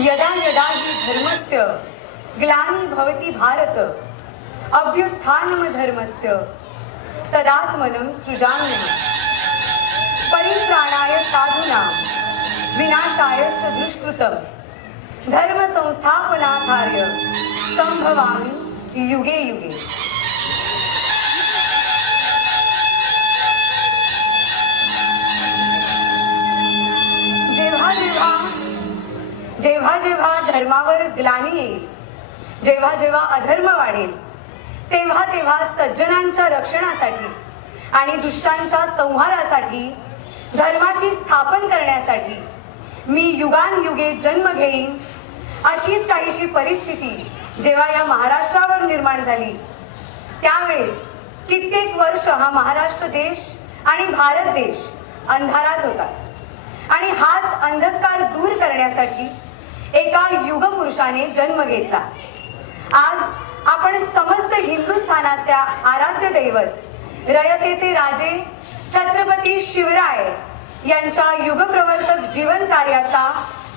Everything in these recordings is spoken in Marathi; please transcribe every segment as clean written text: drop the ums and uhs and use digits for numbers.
यदा यदा हि धर्मस्य ग्लानी भवति भारत अभ्युत्थानम धर्मस्य तदात्मनं सृजाम्यहम् परित्राणाय साधूनां विनाशाय च दुष्कृतं धर्म संस्थापनार्थाय संभवामि युगे युगे. जेव्हा जेव्हा धर्मावर ग्लानी येईल, जेव्हा जेव्हा अधर्म वाढेल, तेव्हा तेव्हा सज्जनांच्या रक्षणासाठी आणि दुष्टांच्या संहारासाठी धर्माची स्थापन करण्यासाठी मी युगानयुगे जन्म घेईन. अशीच काहीशी परिस्थिती जेव्हा या महाराष्ट्रावर निर्माण झाली, त्यावेळेस कित्येक वर्ष हा महाराष्ट्र देश आणि भारत देश अंधारात होता आणि हाच अंधकार दूर करण्यासाठी एका युगपुरुषाने जन्म घेतला. आज आपण समस्त हिंदुस्थानाच्या आराध्य दैवत रयतेचे राजे छत्रपती शिवराय यांच्या युगप्रवर्तक जीवन कार्याचा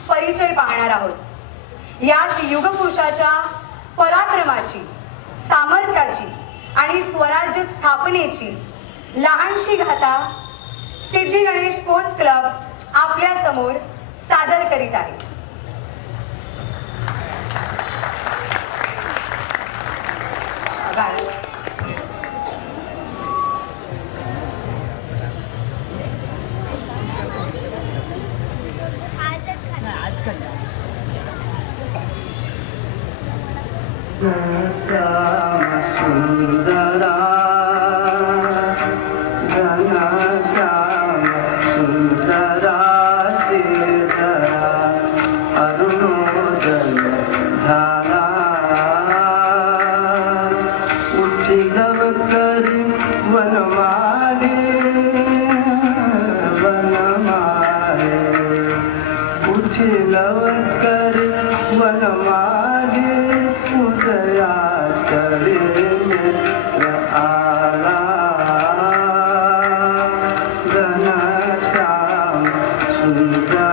परिचय पाहणार आहोत. याच युगपुरुषाच्या पराक्रमाची, सामर्थ्याची आणि स्वराज्य स्थापनेची लहानशी गाथा सिद्धी गणेश स्पोर्ट्स क्लब आपल्या समोर सादर करीत आहे. सुंदरा घनश्याम सुंदरा श्रीधरा अरुणोदय झाला उठी गवकरी वनमाळे वनमाळे उठी लवकरी वनमाळे उदया चले मित्र आला घनश्याम सुंदरा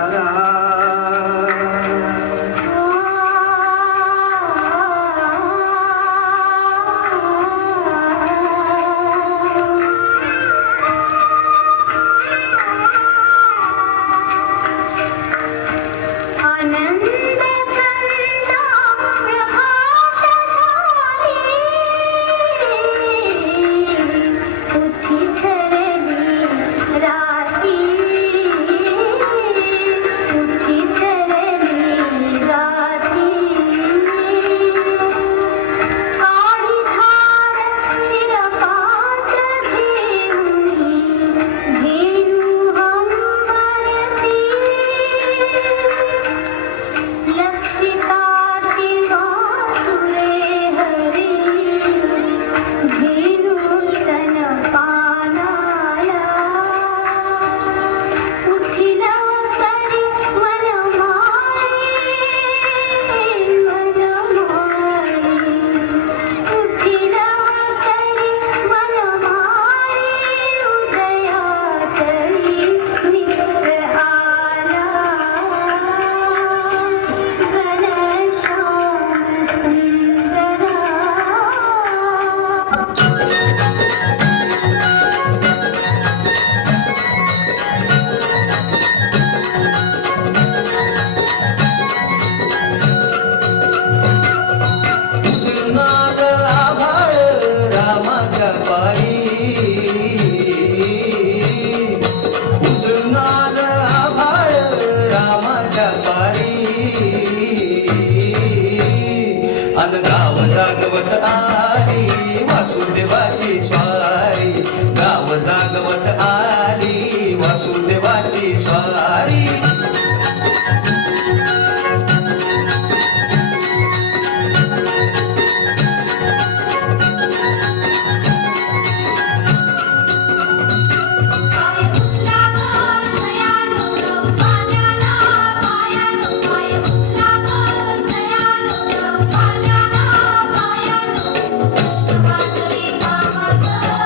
गाव जागवत आली वासुदेवाची स्वारी, गाव जागवत आली वासुदेवाची स्वारी.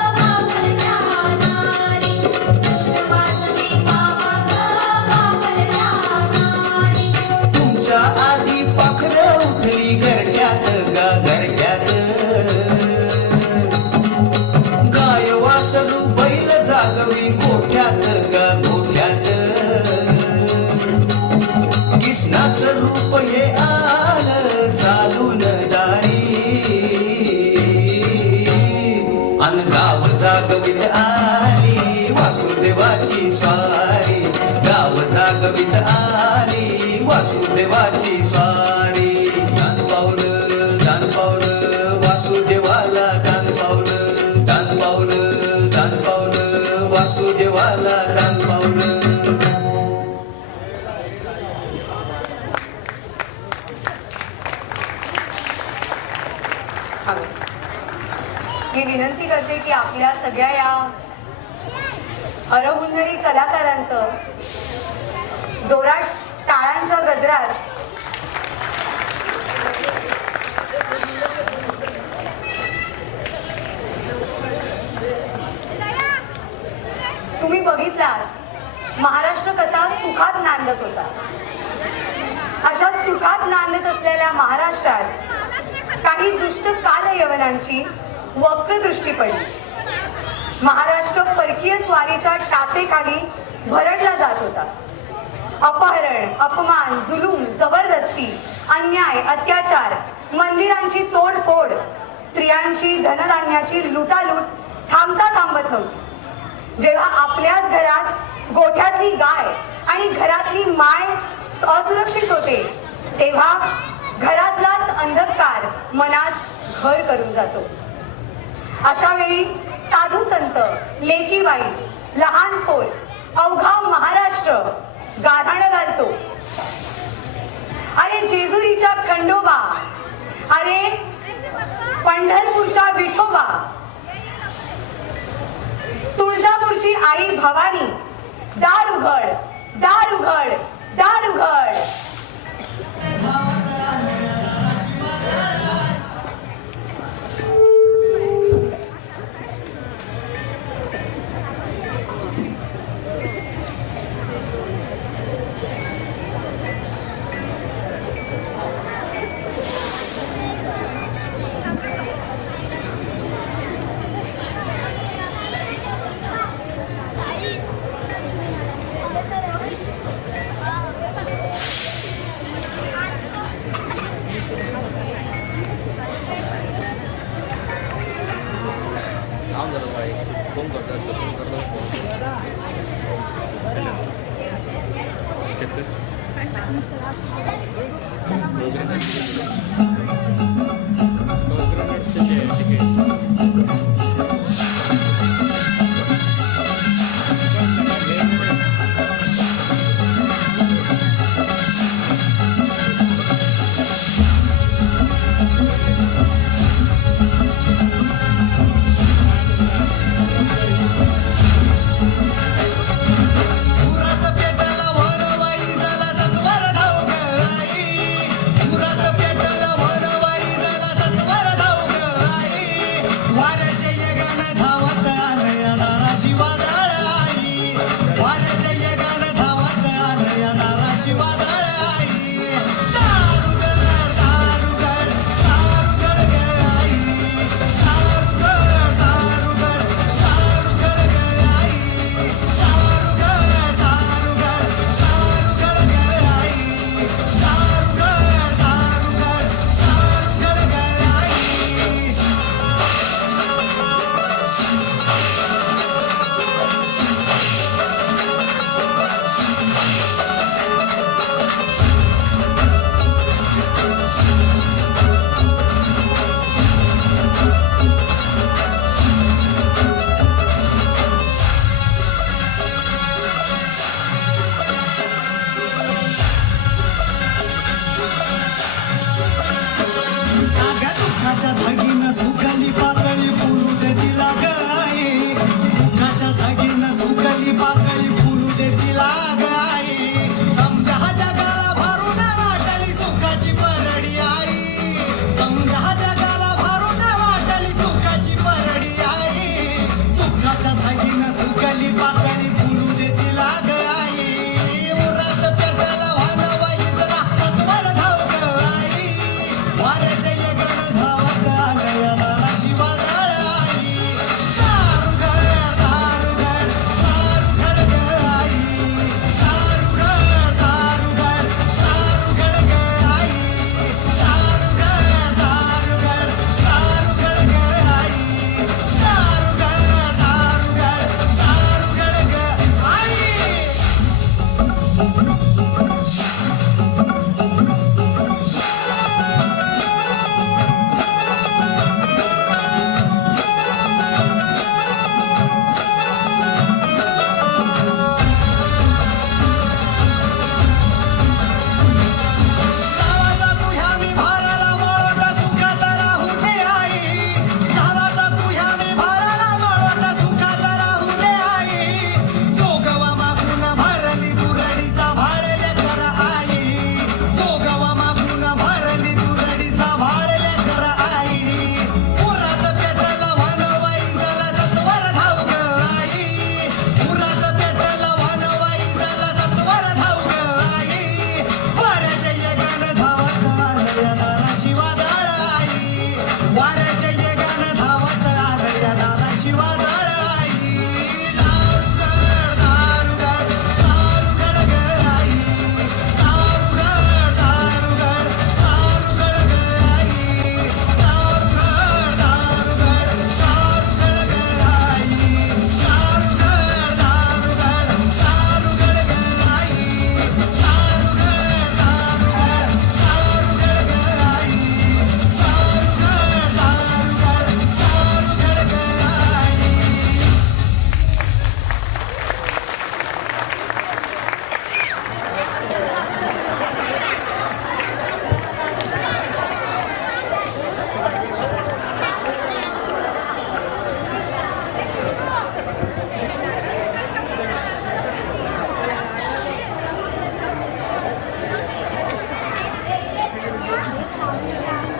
Bye. त्याच रूप हे आलं चालून दारी अन गाव जागवित आली वासुदेवाची स्वारी गाव जागवित आली वासुदेवाची स्वारी दान पावलं वासुदेवाला दान पावलं वासुदेवाला दान पावलं मी विनंती करते की आपल्या सगळ्या या हरहुन्नरी कलाकारांचं जोरात टाळ्यांच्या गजरात तुम्ही बघितलात महाराष्ट्र कसा सुखात नांदत होता. अशा सुखात नांदत असलेल्या महाराष्ट्रात काही दुष्ट कालयवनांची वक्रदृष्टी पडली. महाराष्ट्र परकीय स्वारीच्या टाचेखाली भरडला जात होता. अपहरण, अपमान, जुलूम, जबरदस्ती, अन्याय, अत्याचार, मंदिरांची तोडफोड, स्त्रियांची धनधान्याची लुटालूट थांबता थांबत नव्हती. जेव्हा आपल्याच घरात गोठ्यातली गाय आणि घरातली माय असुरक्षित होते तेव्हा घरातलाच अंधकार मनात घर करून जातो. अशा वेळी साधू संत, लेकीबाई, लहान थोर, अवघा महाराष्ट्र गाऱ्हाणं घालतो. अरे जेजुरीच्या खंडोबा, अरे पंढरपूरच्या विठोबा, तुळजापूरची आई भवानी, दार उघड, दार उघड, दार उघड. पेटाला वर वाई झाला सत्वर धाव ग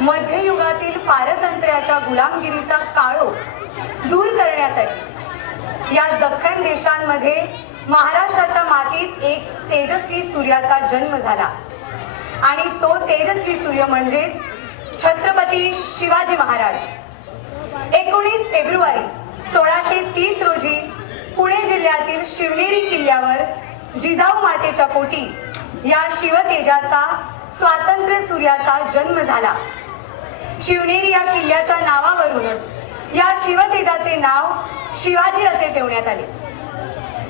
मध्ययुगातील पारतंत्र्याच्या गुलामगिरीचा काळोख दूर करण्यासाठी या दख्खन देशांमध्ये महाराष्ट्राच्या मातीत एक तेजस्वी सूर्याचा जन्म झाला आणि तो तेजस्वी सूर्य म्हणजेच छत्रपती शिवाजी महाराज. 19 फेब्रुवारी 1630 रोजी पुणे जिल्ह्यातील शिवनेरी किल्ल्यावर जिजाऊ मातेच्या पोटी या शिवतेजाचा स्वातंत्र्य सूर्याचा जन्म झाला. शिवनेरी या किल्ल्याच्या नावावरूनच या शिवतेजाचे नाव शिवाजी असे ठेवण्यात आले.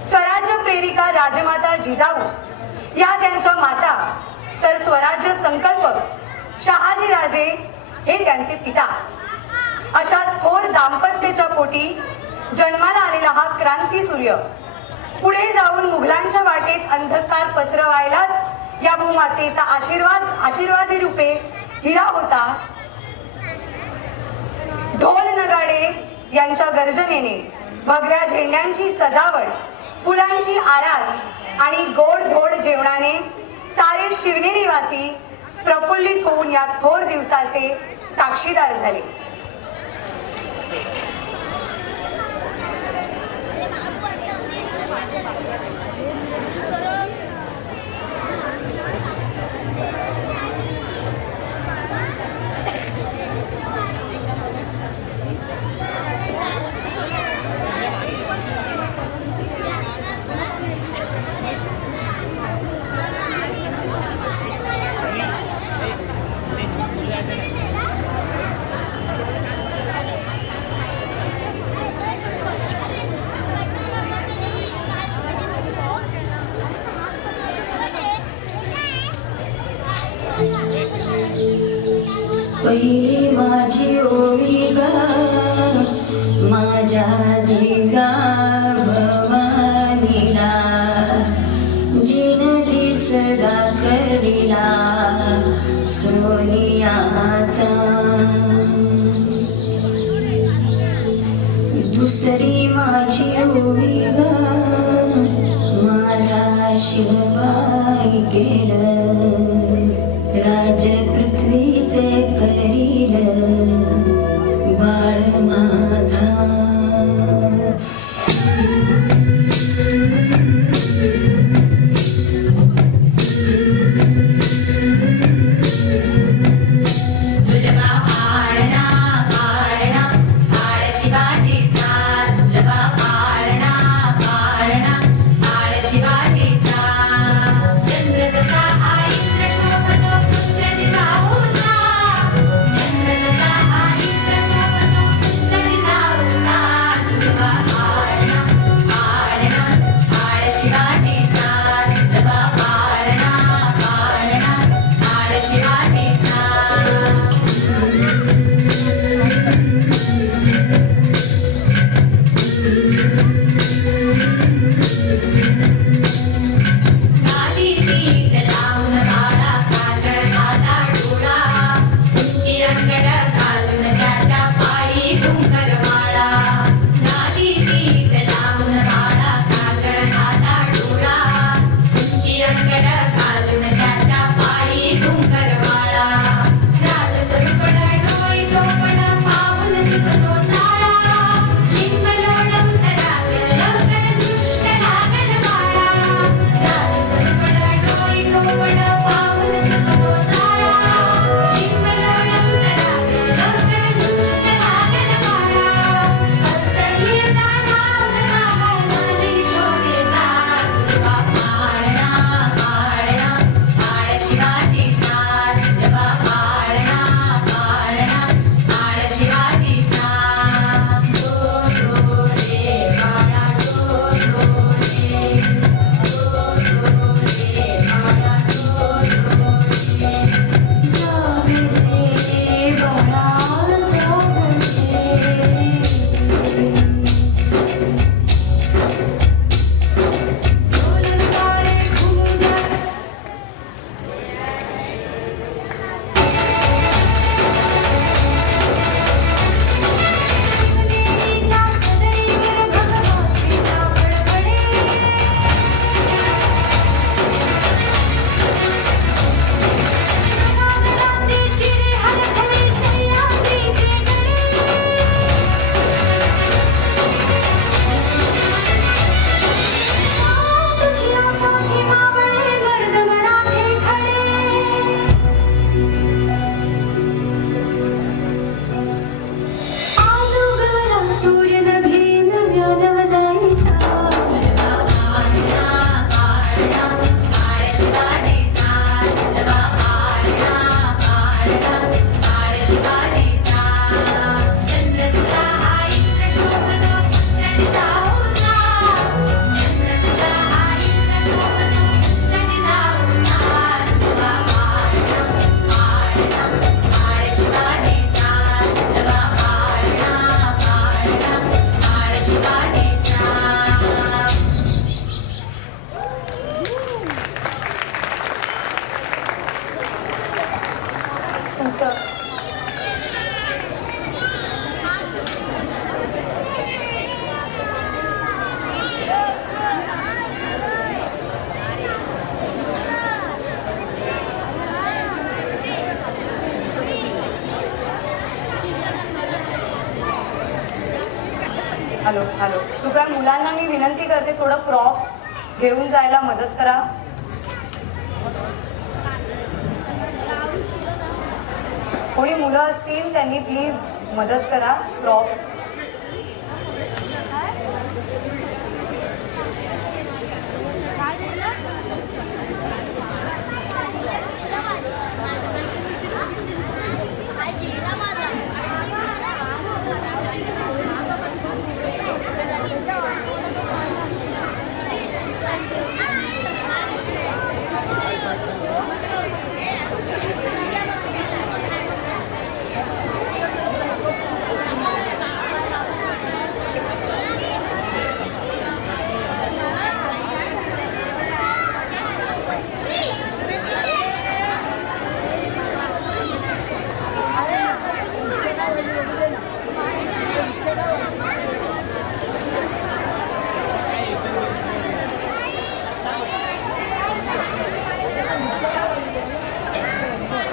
स्वराज्य प्रेरिका राजमाता जिजाऊ या त्यांच्या माता, तर स्वराज्य संकल्पक शहाजीराजे हे त्यांचे पिता. अशा थोर दाम्पत्याच्या पोटी जन्माला आलेला हा क्रांती सूर्य पुढे जाऊन मुघलांच्या वाटेत अंधकार पसरवायलाच या भूमातेचा आशीर्वादी रूपे हिरा होता. ढोल नगाडे यांच्या गर्जनेने, भगव्या झेंड्यांची सजावट, फुलांची आरास आणि गोड धोड जेवणाने सारे शिवनेरीवासी प्रफुल्लित होऊन या थोर दिवसाचे साक्षीदार झाले. पहिली माझी ओवी ग माझ्या जिजा भवानीला, जिन दिस दाखविला सोनियाचा. दुसरी माझी ओवी ग माझा शिवबाई केलं, राज पृथ्वीचे करील बाळ माझा. सुलभा पाळणा पाळणा बाळ शिवाजीचा, सुलभा पाळणा पाळणा बाळ शिवाजीचा. चंद्र जसा इंद्र सर. हॅलो हॅलो, कृपया मुलांना मी विनंती करते थोडं प्रॉप्स घेऊन जायला मदत करा. कोणी मुलं असतील त्यांनी प्लीज मदत करा. Props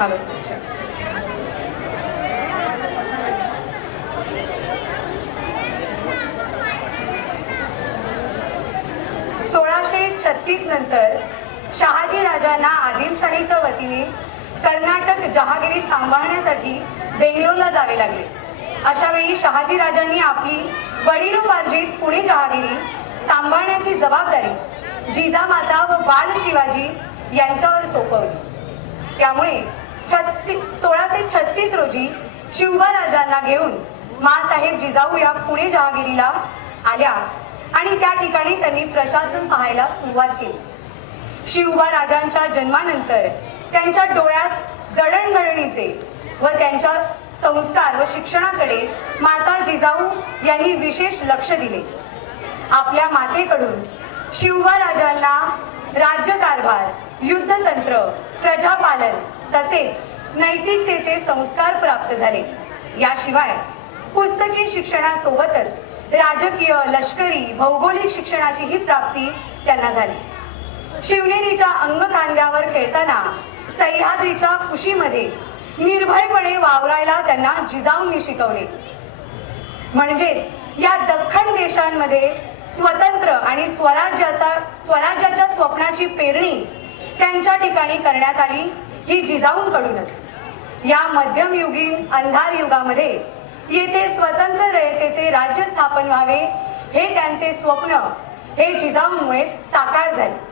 hello. 1636 नंतर शहाजी राजांना आदिलशाहीच्या वतीने कर्नाटक जहागिरी सांभाळण्यासाठी बेंगलोरला जावे लागले. अशा वेळी शहाजी राजांनी आपली वडिलोपार्जित पुणे जहागिरी सांभाळण्याची जबाबदारी जिजामाता व बाल शिवाजी यांच्यावर सोपवली. त्यामुळे 1636 रोजी शिवबा राजांना घेऊन माँसाहेब जिजाऊ या पुणे जहागिरीला आल्या आणि त्या ठिकाणी त्यांनी प्रशासन पाहायला सुरुवात केली. शिवबा राजांच्या जन्मानंतर त्यांच्या डोळ्यात जडणघडणीचे व त्यांच्या संस्कार व शिक्षणाकडे माता जिजाऊ यांनी विशेष लक्ष दिले. आपल्या मातेकडून शिवबा राजांना राज्यकारभार, युद्धतंत्र, प्रजापालन तसेच नैतिकतेचे संस्कार प्राप्त झाले. याशिवाय पुस्तकी शिक्षणासोबतच राजकीय, लष्करी, भौगोलिक शिक्षणाचीही प्राप्ती त्यांना झाली. शिवनेरीच्या अंगखांद्यावर खेळताना सह्याद्रीच्या कुशीमध्ये निर्भयपणे वावरायला त्यांना जिजाऊंनी शिकवले. म्हणजे या दख्खन देशांमध्ये स्वतंत्र आणि स्वराज्याच्या स्वप्नाची पेरणी त्यांच्या ठिकाणी करण्यात आली ही जिजाऊंकडूनच. या मध्यमयुगीन अंधार युगामध्ये येथे स्वतंत्र रयतेचे राज्य स्थापन व्हावे हे त्यांचे स्वप्न हे जिजाऊंमुळे साकार झाले.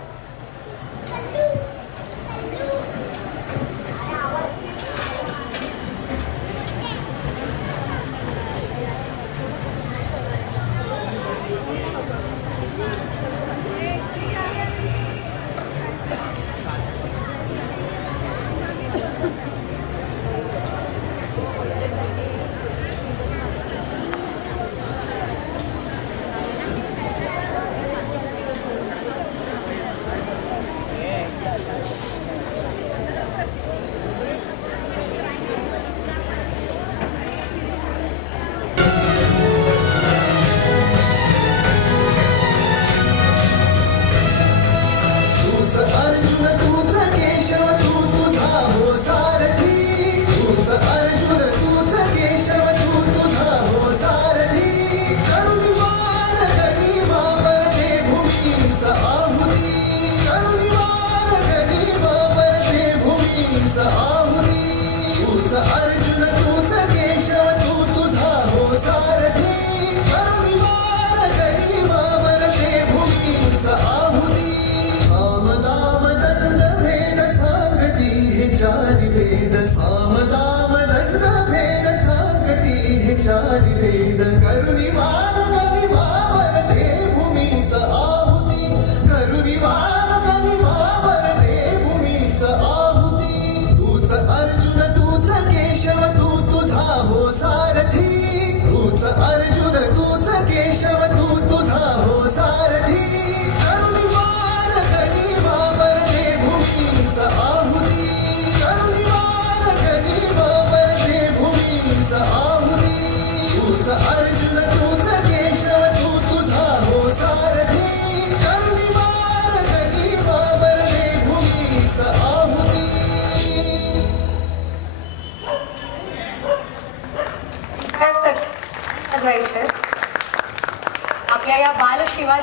आहुती करुणी वार गरीबा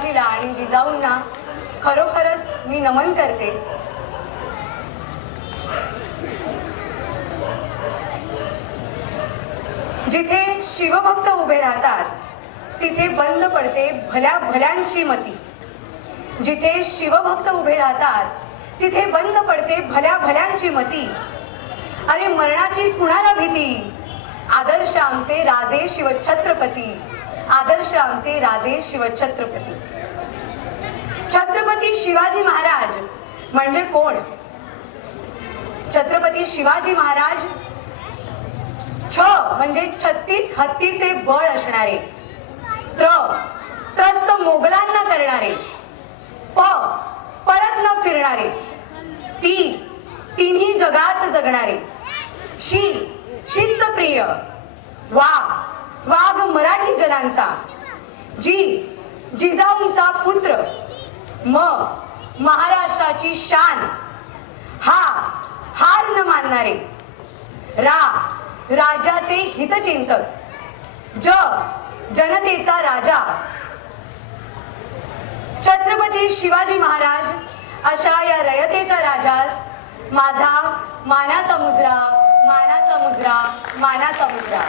शिवाजीला आणि जिजाऊंना खरोखरच मी नमन करते. जिथे शिवभक्त उभे राहतात तिथे बंद पडते भल्या भल्यांची मती. जिथे शिवभक्त उभे राहतात तिथे बंद पडते भल्या भल्यांची मती. अरे मरणाची कुणाला भीती, आदर्श आमचे राजे शिवछत्रपती, आदर्श आमचे राजे शिवछत्रपती. छत्रपती शिवाजी महाराज म्हणजे कोण? छत्रपती शिवाजी महाराज छ म्हणजे 36 हत्तीचे बळ असणारे, त्रस्त मोगलांना करणारे, परत न फिरणारे, तिन्ही जगात जगणारे, शिस्तप्रिय, वाघ मराठी जनांचा, जिजाऊंचा पुत्र, महाराष्ट्राची शान, हार न मानणारे, राजाचे हितचिंतक, जनतेचा राजा. छत्रपती शिवाजी महाराज अशा या रयतेच्या राजास माझा मानाचा मुजरा, मानाचा मुजरा, मानाचा मुजरा.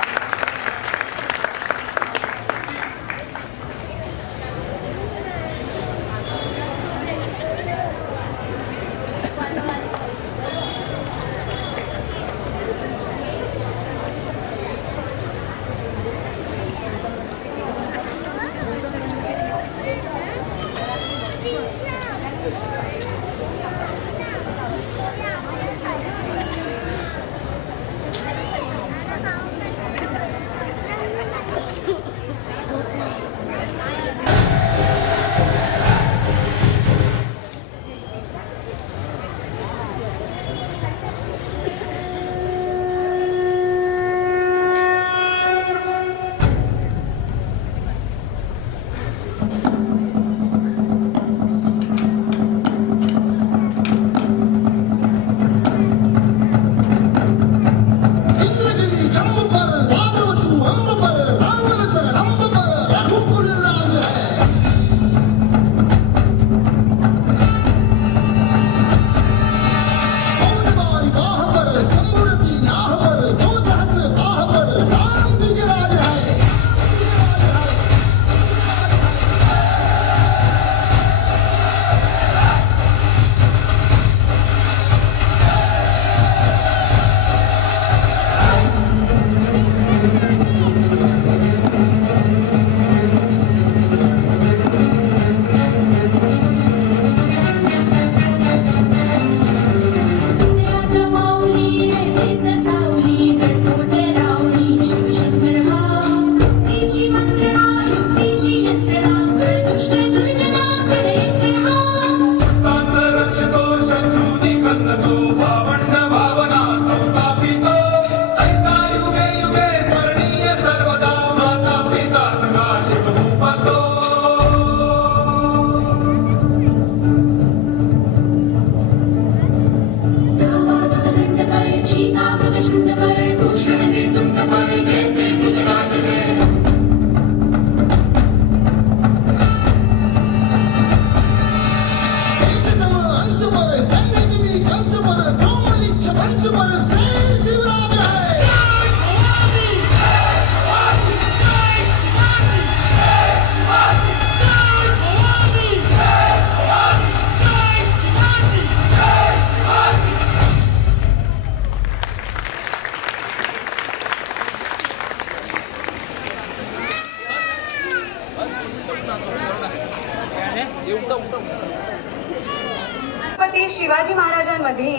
छत्रपती शिवाजी महाराजांमध्ये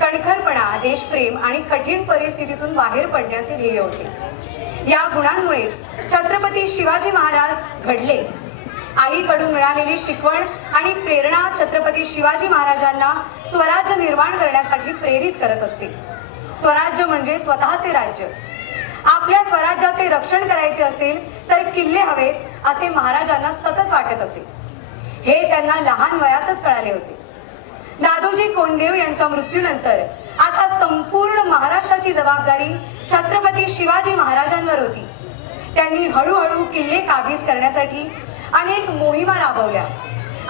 कणखरपणा, देशप्रेम आणि कठीण परिस्थितीतून बाहेर पडण्याचे ध्येय होते. या गुणांमुळेच छत्रपती शिवाजी महाराज घडले. आईकडून मिळालेली शिकवण आणि प्रेरणा छत्रपती शिवाजी महाराजांना स्वराज्य निर्माण करण्यासाठी प्रेरित करत असते. स्वराज्य म्हणजे स्वतःचे राज्य. आपल्या स्वराज्याचे रक्षण करायचे असेल तर किल्ले हवेत असे महाराजांना सतत वाटत असे. हे त्यांना लहान वयातच कळाले होते. दादोजी कोंडदेव यांच्या मृत्यूनंतर आता संपूर्ण महाराष्ट्राची जबाबदारी छत्रपती शिवाजी महाराजांवर होती. त्यांनी हळूहळू किल्ले काबीज करण्यासाठी अनेक मोहिमा राबवल्या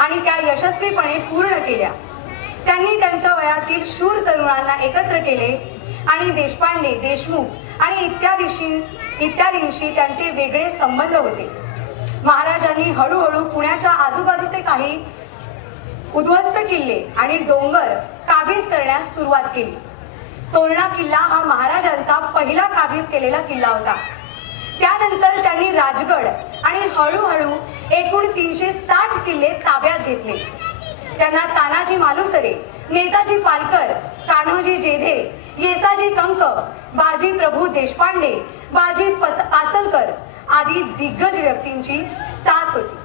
आणि त्या यशस्वीपणे पूर्ण केल्या. त्यांनी त्यांच्या वयातील शूर तरुणांना एकत्र केले आणि देशपांडे, देशमुख आणि इत्यादींशी त्यांचे वेगळे संबंध होते. महाराजांनी हळूहळू पुण्याच्या आजूबाजूचे काही उद्ध्वस्त किल्ले आणि डोंगर काबीज करण्यास सुरुवात केली. तोरणा किल्ला हा महाराजांचा पहिला काबीज केलेला किल्ला होता. त्यानंतर त्यांनी राजगड आणि हळूहळू एकूण 360 किल्ले ताब्यात घेतले. त्यांना तानाजी मालुसरे, नेताजी पालकर, कान्होजी जेधे, येसाजी कंक, बाजी प्रभू देशपांडे, बाजी पासलकर आदी दिग्गज व्यक्तींची साथ होती.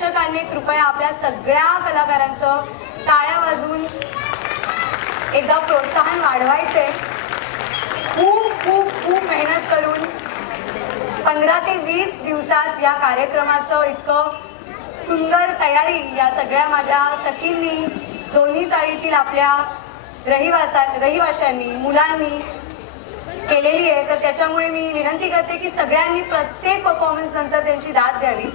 प्रेक्षकांनी कृपया आपल्या सगळ्या कलाकारांचं टाळ्या वाजवून एकदा प्रोत्साहन वाढवायचे. खूप खूप खूप मेहनत करून 15 ते 20 दिवसात या कार्यक्रमाचं इतकं सुंदर तयारी या सगळ्या माझ्या सखींनी, दोन्ही चाळीतील आपल्या रहिवाशांनी, मुलांनी केलेली आहे. तर त्याच्यामुळे मी विनंती करते की सगळ्यांनी प्रत्येक परफॉर्मन्स नंतर त्यांची दाद द्यावी.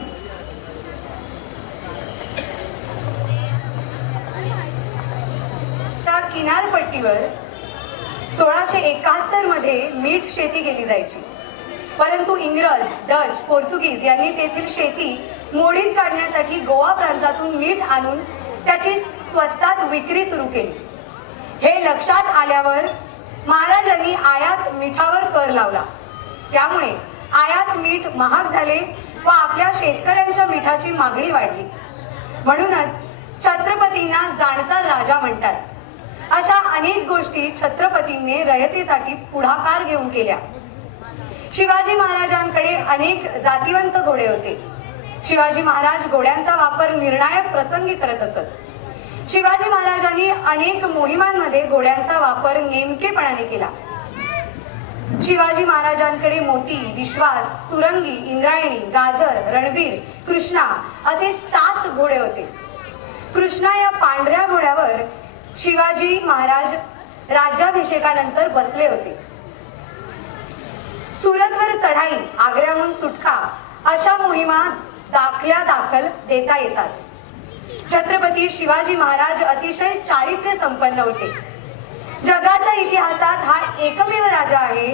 त्या किनारपट्टीवर 1671 मध्ये मीठ शेती केली जायची, परंतु इंग्रज, डच, पोर्तुगीज यांनी तेथील शेती मोडीत काढण्यासाठी गोवा प्रांतातून मीठ आणून त्याची स्वस्तात विक्री सुरू केली. हे लक्षात आल्यावर महाराजांनी आयात मिठावर कर लावला. त्यामुळे आयात मीठ महाग झाले व आपल्या शेतकऱ्यांच्या मिठाची मागणी वाढली. म्हणूनच छत्रपतींना जाणता राजा म्हणतात. अशा अनेक गोष्टी छत्रपतींनी रयतेसाठी पुढाकार घेऊन केल्या. शिवाजी महाराजांकडे अनेक जातिवंत घोडे होते. शिवाजी महाराज घोड्यांचा वापर निर्णायक प्रसंगी करत असत. शिवाजी महाराजांनी अनेक मोहिमांमध्ये घोड्यांचा वापर नेमकेपणाने केला. शिवाजी महाराजांकडे मोती, विश्वास, तुरंगी, इंद्रायणी, गाजर, रणबीर, कृष्णा असे 7 घोडे होते. कृष्णा या पांढऱ्या घोड्यावर शिवाजी महाराज राज्याभिषेकानंतर बसले होते. सुरतवर चढाई, आग्र्याहून सुटका अशा मोहिमा दाखल्या दाखल देता येतात. छत्रपती शिवाजी महाराज अतिशय चारित्र्य संपन्न होते. जगाच्या इतिहासात हा एकमेव राजा आहे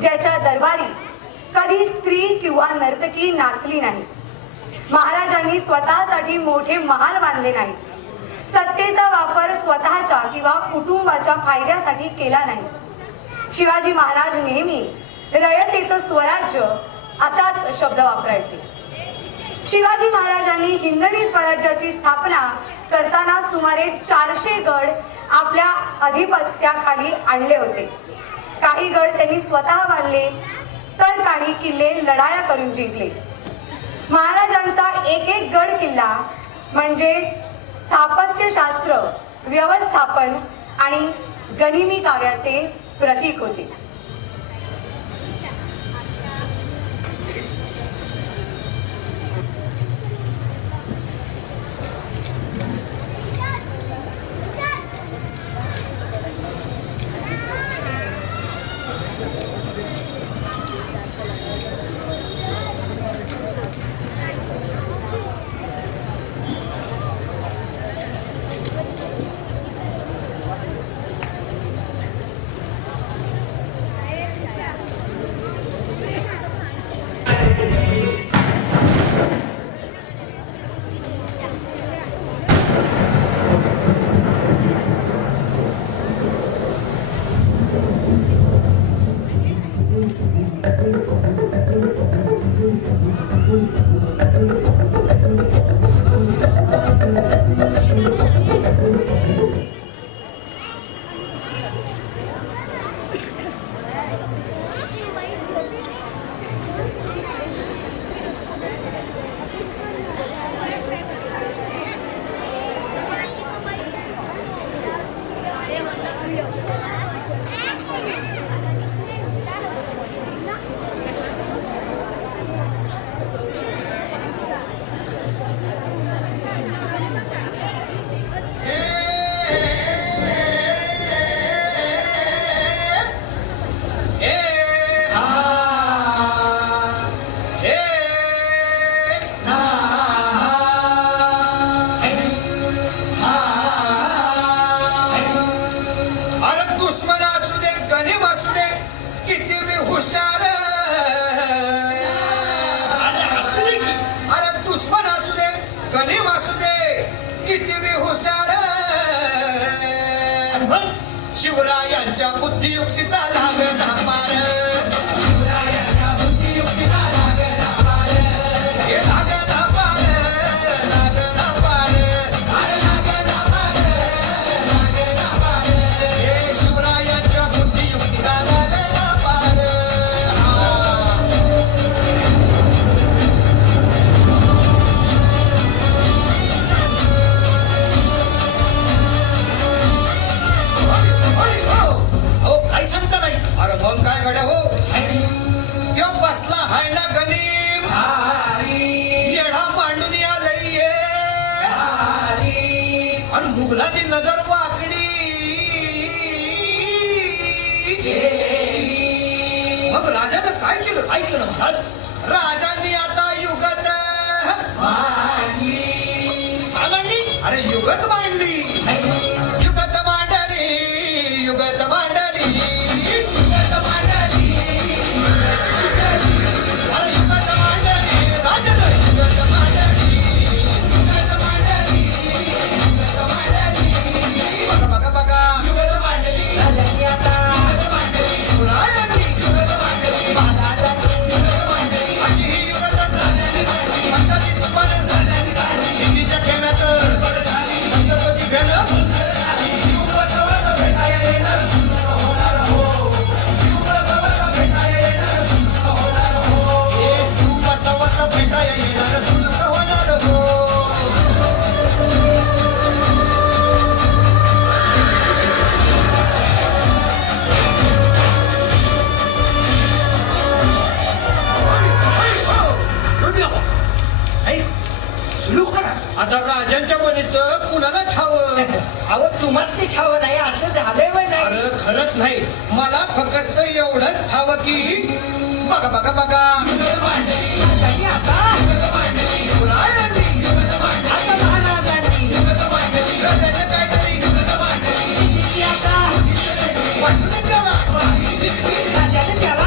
ज्याच्या दरबारी कधी स्त्री किंवा नर्तकी नाचली नाही. महाराजांनी स्वतःसाठी मोठे महाल बांधले नाही. सत्तेचा वापर स्वतःच्या किंवा कुटुंबाच्या फायद्यासाठी केला नाही. शिवाजी महाराज नेहमी रयतेचं स्वराज्य असाच शब्द वापरायचे. शिवाजी महाराजांनी हिंदवी स्वराज्याची स्थापना करताना सुमारे 400 गड आपल्या अधिपत्याखाली आणले होते. काही गड त्यांनी स्वतः बांधले तर काही किल्ले लढाया करून जिंकले. महाराजांचा एक एक गड किल्ला म्हणजे स्थापत्यशास्त्र, व्यवस्थापन आणि गनिमी काव्याचे प्रतीक होते. शिवरायांच्या बुद्धियुक्तीचा लागला पार. शिवरायांच्या बुद्धियुक्तीचा लागला पार. मुघलांनी नजर वाकडी मग राजानं काय केलं ऐकलं महाराज. राजांनी आता युगत काय मांडली. अरे युगत मांडली. युगत मांडली. युगत मांडली. युगत मांडली. अरे युगत मांडली. राजानं युगत मांडली. युगत मांडली. युगत मांडली. बघा बघा बघा युगत मांडली. राजांनी आता युगत मांडली. शिवरायांनी युगत मांडली. महाराजांनी युगत मांडली. अशी ही युगत अंदाजीच स्मरण सिद्धीच्या खेळात नंदकोची भेट शिवबसवाला भेटायला येणार सुरू होणार हो. शिवबसवाला भेटायला येणार सुरू होणार हो. हे शिवबसवाला भेटायला येणार सुरू होणार हो. सुरू करा. आता राजांच्या मनीचं कुणाला ठावं. अहो तुम्हाच ते छाव नाही असं झालंय वय नाही. अरे खरंच नाही. मला फक्त एवढंच ठावं की बघा बघा बघा राजांनी आता शिवरायांनी आता महाराजांनी राजांनी काहीतरी सिद्धीची आता वाटून द्यावा. राजाने त्याला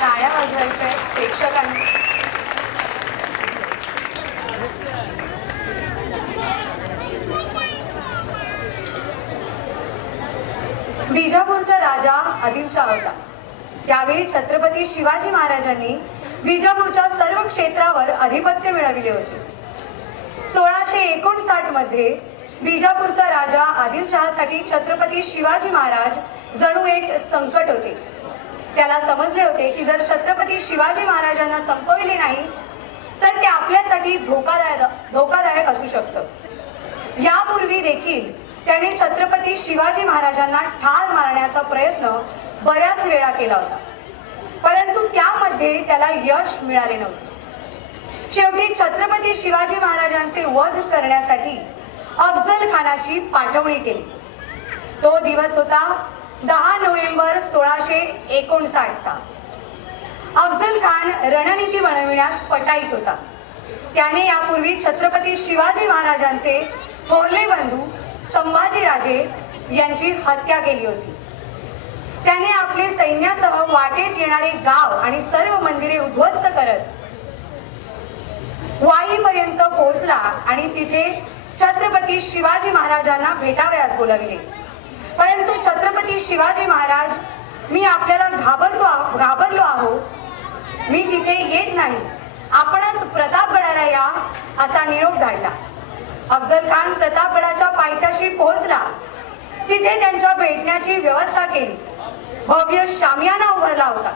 टाळ्या वाजवायच्या आहेत प्रेक्षकांनी. बिजापूरचा राजा आदिलशाह होता. त्यावेळी छत्रपती शिवाजी महाराजांनी बिजापूरच्या सर्व क्षेत्रावर अधिपत्य मिळविले होते. 1659 मध्ये बिजापूरचा राजा आदिलशहासाठी छत्रपती शिवाजी महाराज जणू एक संकट होते. त्याला समजले होते की जर छत्रपती शिवाजी महाराजांना संपविले नाही तर ते आपल्यासाठी धोकादायक असू शकतं. यापूर्वी देखील त्याने छत्रपती शिवाजी महाराजांना ठार मारण्याचा प्रयत्न बऱ्याच वेळा केला होता, परंतु त्यामध्ये त्याला यश मिळाले नव्हते. शेवटी छत्रपती शिवाजी महाराजांचे वध करण्यासाठी अफजल खानाची पाठवणी केली. तो दिवस होता 10 नोव्हेंबर 1659 चा. अफजल खान रणनीती बनविण्यात पटाईत होता. त्याने यापूर्वी छत्रपती शिवाजी महाराजांचे थोरले बंधू संभाजीराजे यांची हत्या केली होती. त्याने आपले सैन्यासह वाटेत येणारे गाव आणि सर्व मंदिरे उद्ध्वस्त करत वाईपर्यंत पोहोचला आणि तिथे छत्रपती शिवाजी महाराजांना भेटावयास बोलाविले. परंतु छत्रपती शिवाजी महाराज, मी आपल्याला घाबरलो आहो, मी तिथे येत नाही, आपणच प्रतापगडाला या असा निरोप धाडला. अफजल खान प्रतापगडाच्या पायथ्याशी पोहोचला. तिथे त्यांच्या भेटण्याची व्यवस्था केली. भव्य शामियाना उभारला होता.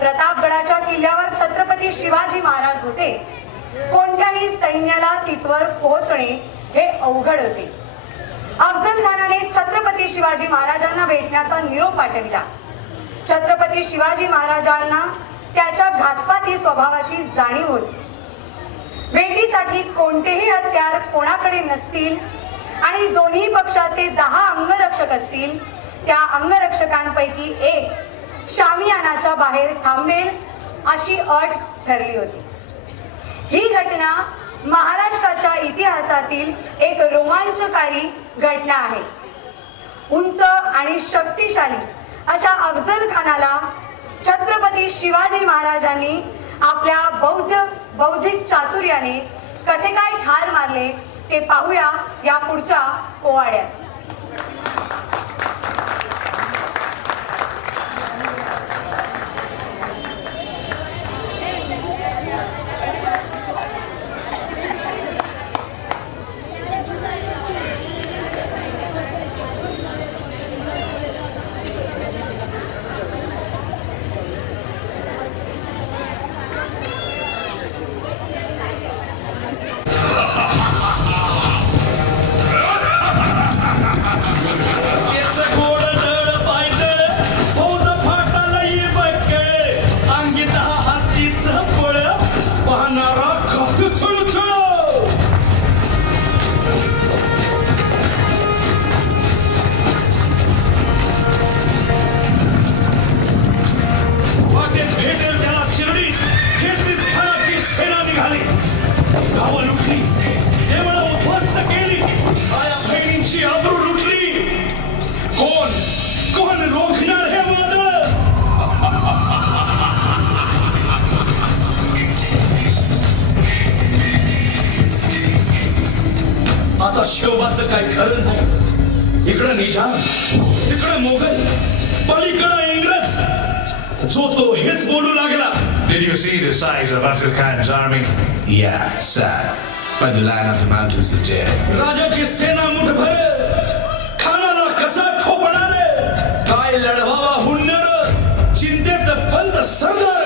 प्रतापगडाच्या किल्ल्यावर छत्रपती शिवाजी महाराज होते. कोणत्याही सैन्याला तिथवर पोहोचणे हे अवघड होते. अफजल खानाने छत्रपती शिवाजी महाराजांना भेटण्याचा निरोप पाठविला. छत्रपती शिवाजी महाराजांना त्याच्या घातपाती स्वभावाची जाणीव होती. भेटीसाठी कोणतेही हत्यार कोणाकडे नसतील आणि दोन्ही पक्षाचे 10 अंगरक्षक असतील, त्या अंगरक्षकांपैकी एक शामियानाच्या बाहेर थांबेल अशी अट ठरली होती. ही घटना महाराष्ट्राच्या इतिहासातील एक रोमांचकारी घटना आहे. उंच आणि शक्तिशाली अशा अफजल खानाला छत्रपती शिवाजी महाराजांनी आपल्या बौद्धिक चातुर्याने कसे काय ठार मारले ते पाहूया या पुढच्या पोवाड्यात. कोण रोखणार हे वादळ? आता शिवबाचं काही खरं नाही. इकडं निजाम, तिकडं मोगल, पलीकडं इंग्रज. जो तो हेच बोलू लागला. Did you see the size of Afzal Khan's army? Yeah, sad. But the lion of the mountains is dead. राजाची सेना मुठभर, खानाला कसा खोपणार? काय लढवावा हुन्नर, चिंतेत बंद सरदार.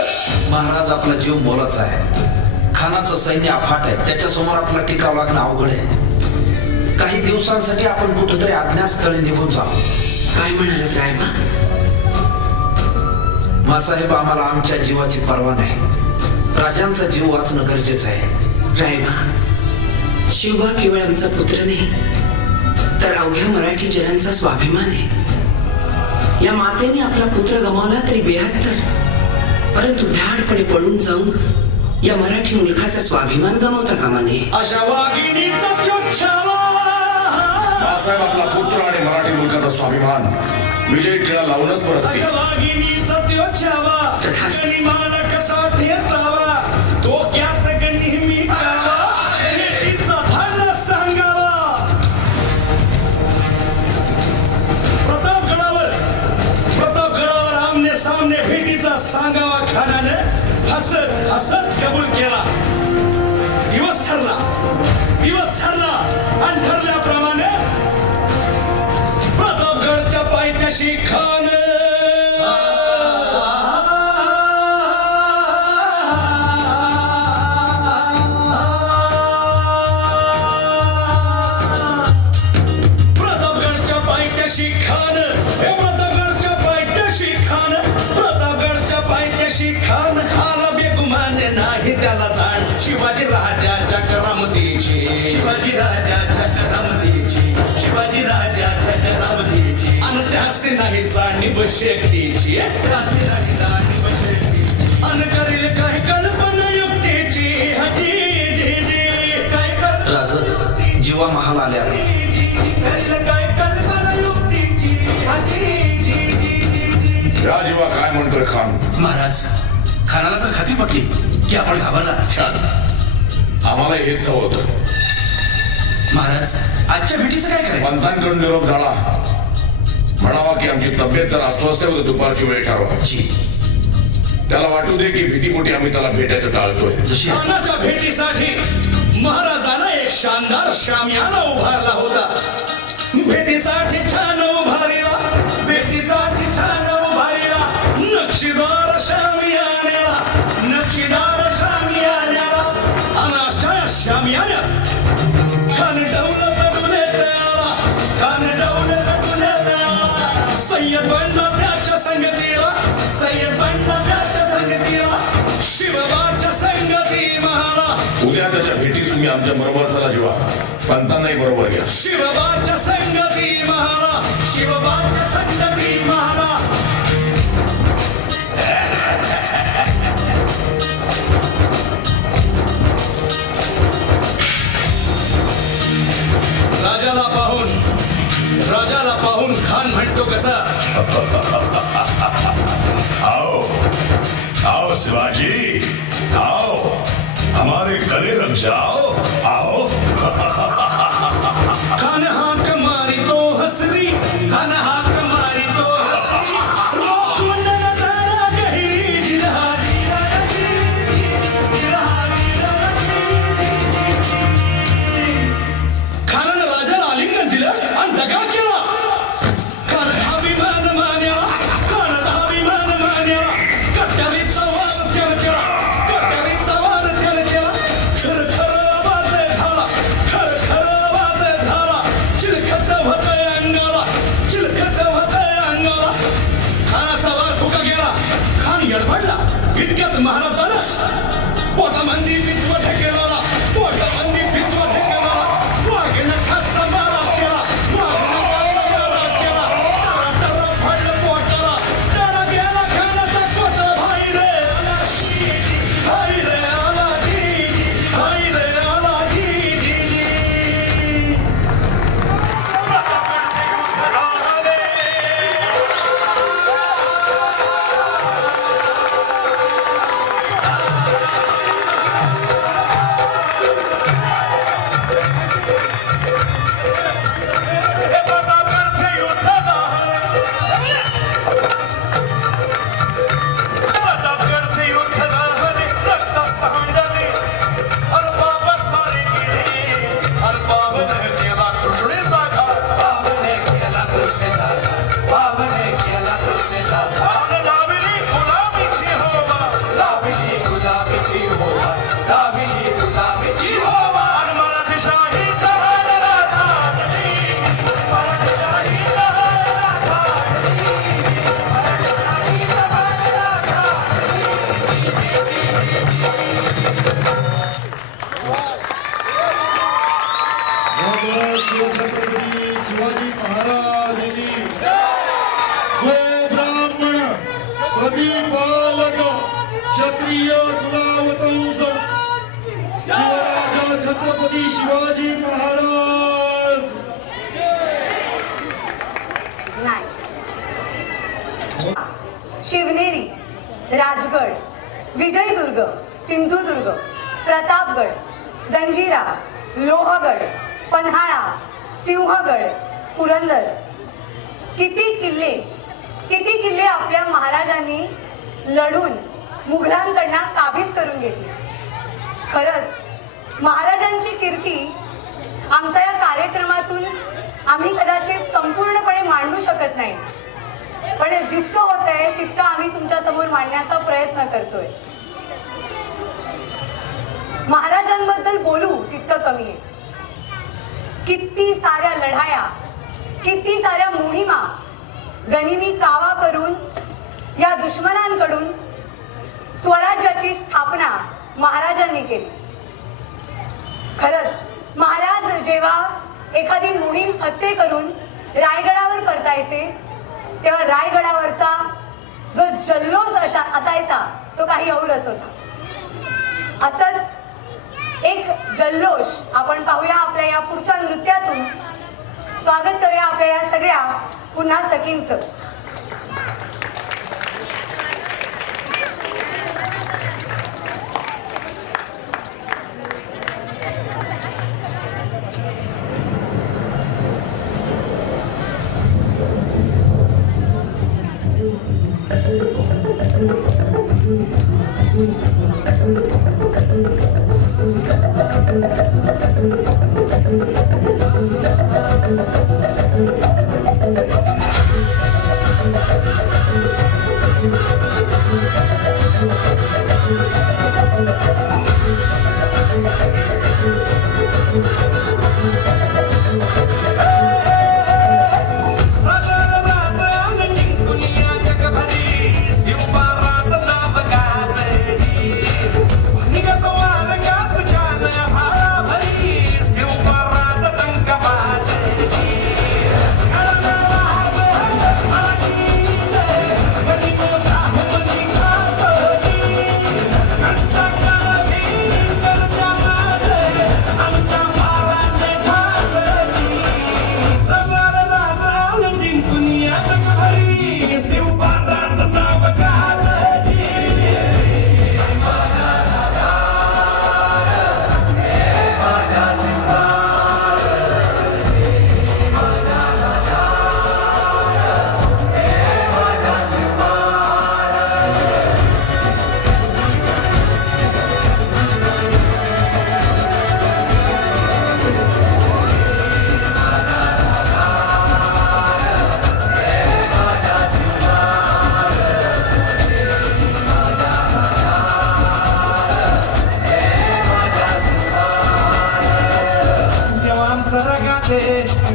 महाराज आपला जीव मोलाचा आहे. खानाचं सैन्य अफाट आहे. त्याच्यासमोर आपला टिकाव लागणं अवघड आहे. काही दिवसांसाठी आपण कुठेतरी अज्ञातस्थळी निघून जाऊ. काय म्हणालात रायबा? मासाहेब, आम्हाला आमच्या जीवाची पर्वा नाही. राजांचा जीव वाचणं गरजेचं आहे. रायबा, शिवबा केवळ आमचा पुत्र नाही, तर अवघ्या मराठी जनांचा स्वाभिमान आहे. या मातेने आपला पुत्र गमावला तरी बेहत्तर, परंतु भ्याडपणे पळून जाऊन या मराठी मुलखाचा स्वाभिमान गमावता कामा नये. अशा वाघिणीचा त्यो छावा. बाळासाहेब आपला पुत्र आणि मराठी मुलखाचा स्वाभिमान विजय किडा लावूनच परत अशा वाघिणीचा त्यो छावा. तथास्तु. गनिमाला कसा ठेचावा, डोक्यात नेहमी कावा, भेटीचा धाडला सांगावा. प्रतापगडावर आमने सामने भेटीचा सांगावा. खानाने हसत हसत कबूल केला. दिवस ठरला आणि ठरल्याप्रमाणे प्रतापगडच्या पायथ्याशी खान प्रतापगडच्या पायथ्याशी खान आला बेगुमान नाही त्याला जाण. शिवाजी राजाच्या करामतीची, अन त्याचे नाही जाणीव शक्तीची, अन करील काही कल्पना युक्तीची. हजी जी जी काय राज, जीवा महाल आल्या. करील काय कल्पना युक्तीची. हजी जी जी. राजीवा काय म्हणतोय खान? महाराज, खानाला तर खात्री पटली की आपण घाबरला. छान, आम्हाला हेच हवं होतं. महाराज, आजच्या भेटीचं काय करायचं? पंतांकडून निरोप झाला. म्हणावा की आमची तब्येत जर अस्वस्थ होती, दुपारची वेळ ठरवायची. त्याला वाटू दे की भीतीपोटी आम्ही त्याला भेटायचं टाळतोय. जशी खानाच्या भेटीसाठी महाराजांना एक शानदार शामियाना उभारला होता. भेटीसाठी छान उभारीला, नक्षीदार शामियान्याला, अनाशा शामियान्या खान डौलत डुले तयाला, सय्यद बनला त्याच्या संगतीला, शिवबाच्या संगती महाला. उद्या त्याच्या भेटीस तुम्ही आमच्या बरोबर चला जीवा. पंतांनाही बरोबर घ्या. शिवबाच्या संगती महाला, शिवबाच्या संगती महाला. राजाला पाहून खान म्हणतो कसा? आओ शिवाजी, आओ हमारे गले लग जाओ, आओ. खान हाक मारी तो हसरी, रोज मन नजारा गहिरी जिरहा. खानानं राजाला आलिंगन दिलं आणि दगा केला. खानाचा अभिमान मान्या, कट्यारीचा वार त्यानं केला. खर खर आवाज झाला, खर क्षत्रिय कुलावतंस शिवराजा छत्रपती शिवाजी महाराज. नाही. शिवनेरी, राजगड, विजयदुर्ग, सिंधुदुर्ग, प्रतापगड, जंजिरा, लोहगड, पन्हाळा, सिंहगड, पुरंदर, किती किल्ले आपल्या महाराजांनी लढून मुघलांकडनं काबीज करून घेतली. खरंच महाराजांची कीर्ती आमच्या या कार्यक्रमातून आम्ही कदाचित संपूर्णपणे मांडू शकत नाही, पण जितकं होत आहे तितकं आम्ही तुमच्या समोर मांडण्याचा प्रयत्न करतोय. महाराजांबद्दल बोलू तितकं कमी आहे. किती साऱ्या लढाया, किती साऱ्या मोहिमा गनिमी कावा करून या दुश्मनांकडून स्वराज्याची स्थापना महाराजांनी केली. खरंच महाराज जेव्हा एखादी मोहीम फत्ते करून रायगडावर परतायचे तेव्हा रायगडावरचा जो जल्लोष असायचा तो काही औरच होता. असंच एक जल्लोष आपण पाहूया आपल्या या पुढच्या नृत्यातून. स्वागत करूया आपल्या या सगळ्या पुन्हा सखींचं.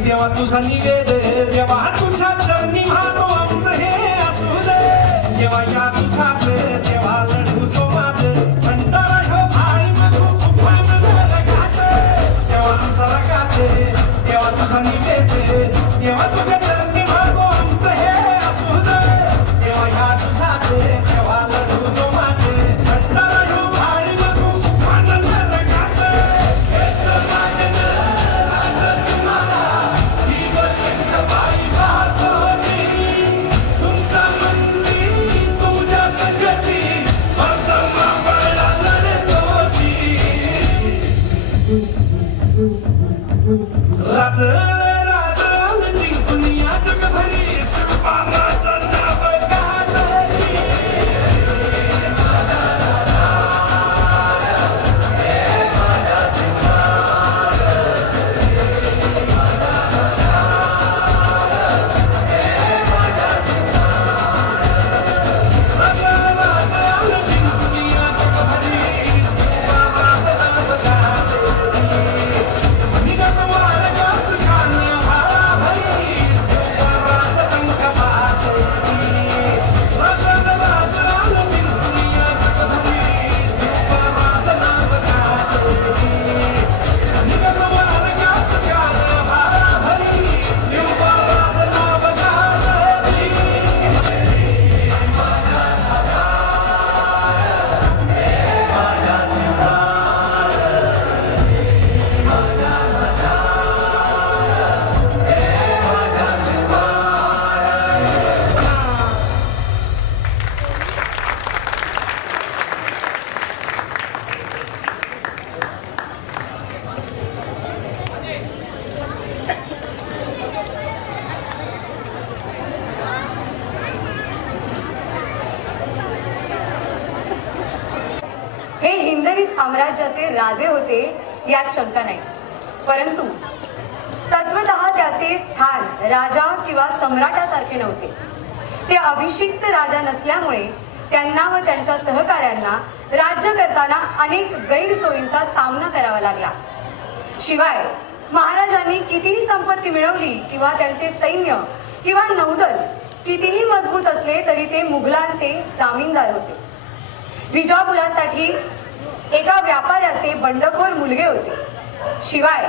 देवा तुझा निवेद देवा तुझ्या चरणी मागो आमचं हे असू दे. देवा या तुझाच देवा लढूचो मात भंडारा ह्यो भाळी बघू उफान रगात. देवा आमचा रगात देवा तुझा निवेद देवा तुझ्या चरणी मागो आमचं हे असू दे. देवा या तुझाच देवा लढूचो मात भंडारा ह्यो भाळी बघू उफान रगात. हेच मागणं आज तुम्हाला जीवन हिंदवी साम्राज्याचे राजे होते यात शंका नाही, परंतु तत्वतः त्याचे स्थान राजा किंवा सम्राटासारखे नव्हते. ते अभिषिक्त राजा नसल्यामुळे त्यांना व त्यांच्या सहकाऱ्यांना राज्य करताना अनेक गैरसोयींचा सामना करावा लागला. शिवाय महाराजांनी कितीही संपत्ती मिळवली किंवा त्यांचे सैन्य किंवा नौदल कितीही मजबूत असले तरी ते मुघलांचे जामीनदार होते. विजापुरासाठी एका व्यापाऱ्याचे बंडखोर मुलगे होते. शिवाय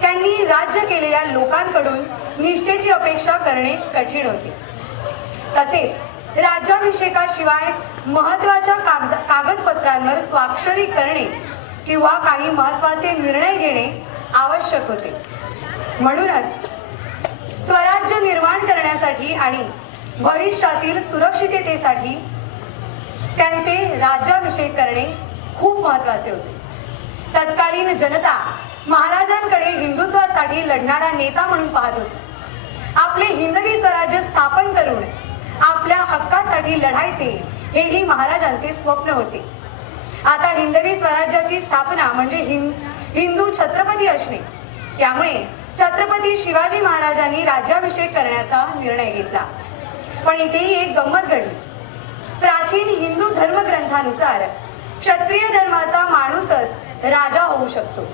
त्यांनी राज्य केलेल्या लोकांकडून निष्ठेची अपेक्षा करणे कठीण होते. तसेच राज्याभिषेकाशिवाय महत्वाच्या कागदपत्रांवर स्वाक्षरी करणे किंवा काही महत्वाचे निर्णय घेणे आवश्यक होते. म्हणूनच स्वराज्य निर्माण करण्यासाठी आणि भविष्यातील सुरक्षिततेसाठी त्यांचे राज्याभिषेक करणे खूप महत्वाचे होते. तत्कालीन जनता महाराजांकडे हिंदुत्वासाठी लढणारा नेता म्हणून पाहत होती. आपले हिंदवी स्वराज्य स्थापन करून आपल्या हक्कासाठी लढायचे हेही महाराजांचे स्वप्न होते. आता हिंदवी स्वराज्याची स्थापना म्हणजे हिंदू छत्रपती असणे. त्यामुळे छत्रपती शिवाजी महाराजांनी राज्याभिषेक करण्याचा निर्णय घेतला. पण इथेही एक गंमत घडली. प्राचीन हिंदू धर्मग्रंथानुसार क्षत्रिय धर्माचा माणूसच राजा होऊ शकतो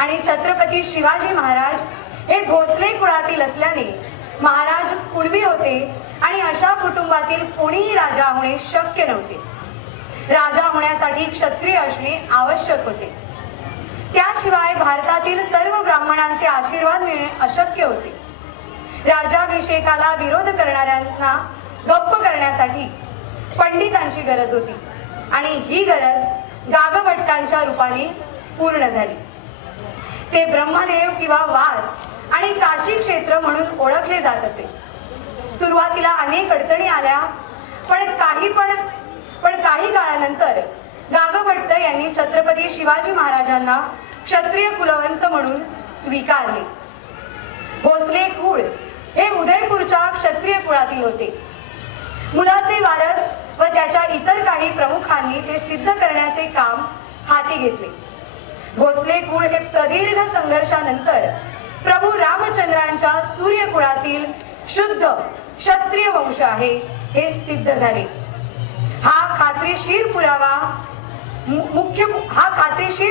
आणि छत्रपती शिवाजी महाराज हे भोसले कुळातील असल्याने महाराज कुणबी होते आणि अशा कुटुंबातील कोणीही राजा होणे शक्य नव्हते. राजा होण्यासाठी क्षत्रिय असणे आवश्यक होते. त्याशिवाय भारतातील सर्व ब्राह्मणांचे आशीर्वाद मिळणे अशक्य होते. राज्याभिषेकाला विरोध करणाऱ्यांना गप्प करण्यासाठी पंडितांची गरज होती आणि ही गरज गागभट्टांच्या रूपाने पूर्ण झाली. ते ब्रह्मदेव किंवा वास आणि काशी क्षेत्र म्हणून ओळखले जात असे. सुरुवातीला अनेक अडचणी आल्या, पण काही काळानंतर गागभट्ट यांनी छत्रपती शिवाजी महाराजांना क्षत्रिय कुलवंत म्हणून स्वीकारले. भोसले कुळ हे उदयपूरच्या क्षत्रिय कुळातील होते. मुलाचे वारस व त्याच्या इतर काही प्रमुखांनी ते सिद्ध करण्याचे काम हाती घेतले. भोसले कुळ हे प्रदीर्घ संघर्षानंतर प्रभू रामचंद्रांच्या सूर्य कुळातील शुद्ध क्षत्रिय वंश आहे हे सिद्ध झाले. हा खात्रीशीर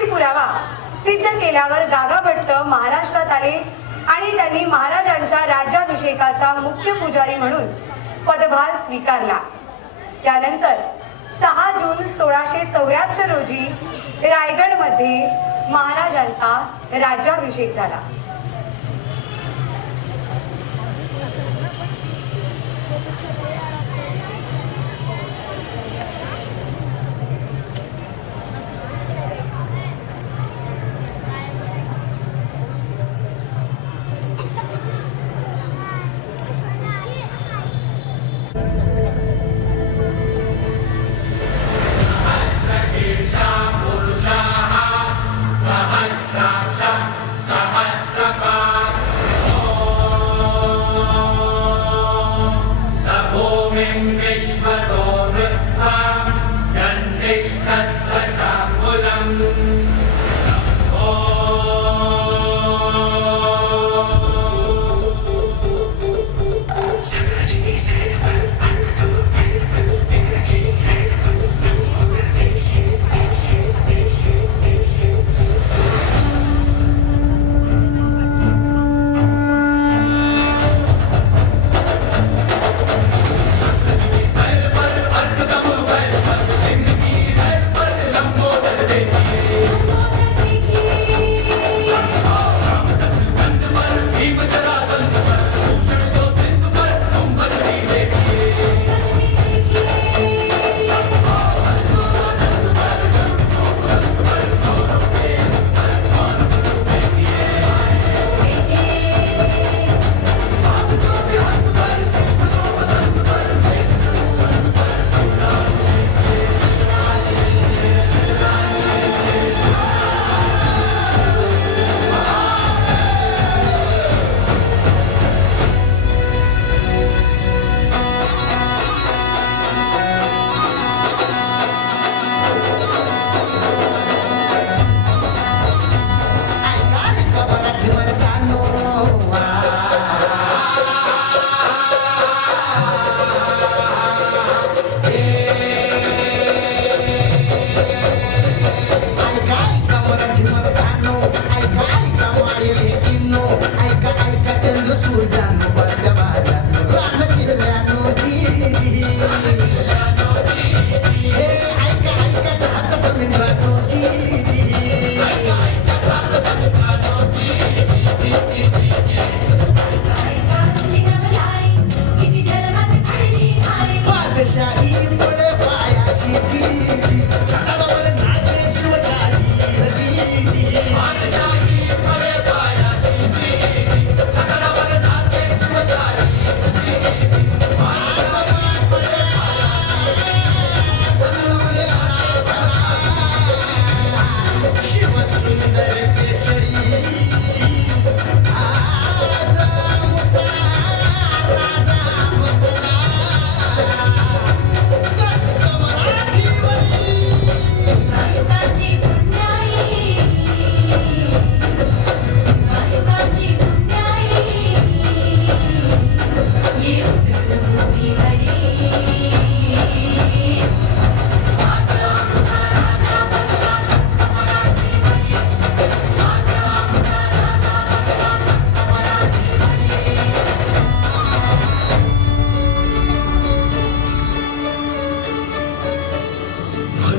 पुरावा सिद्ध केल्यावर गागाभट्ट महाराष्ट्रात आले आणि त्यांनी महाराजांच्या राज्याभिषेकाचा मुख्य पुजारी म्हणून पदभार स्वीकारला. त्यानंतर 6 जून 1674 रोजी रायगडमध्ये महाराजांचा राज्याभिषेक झाला.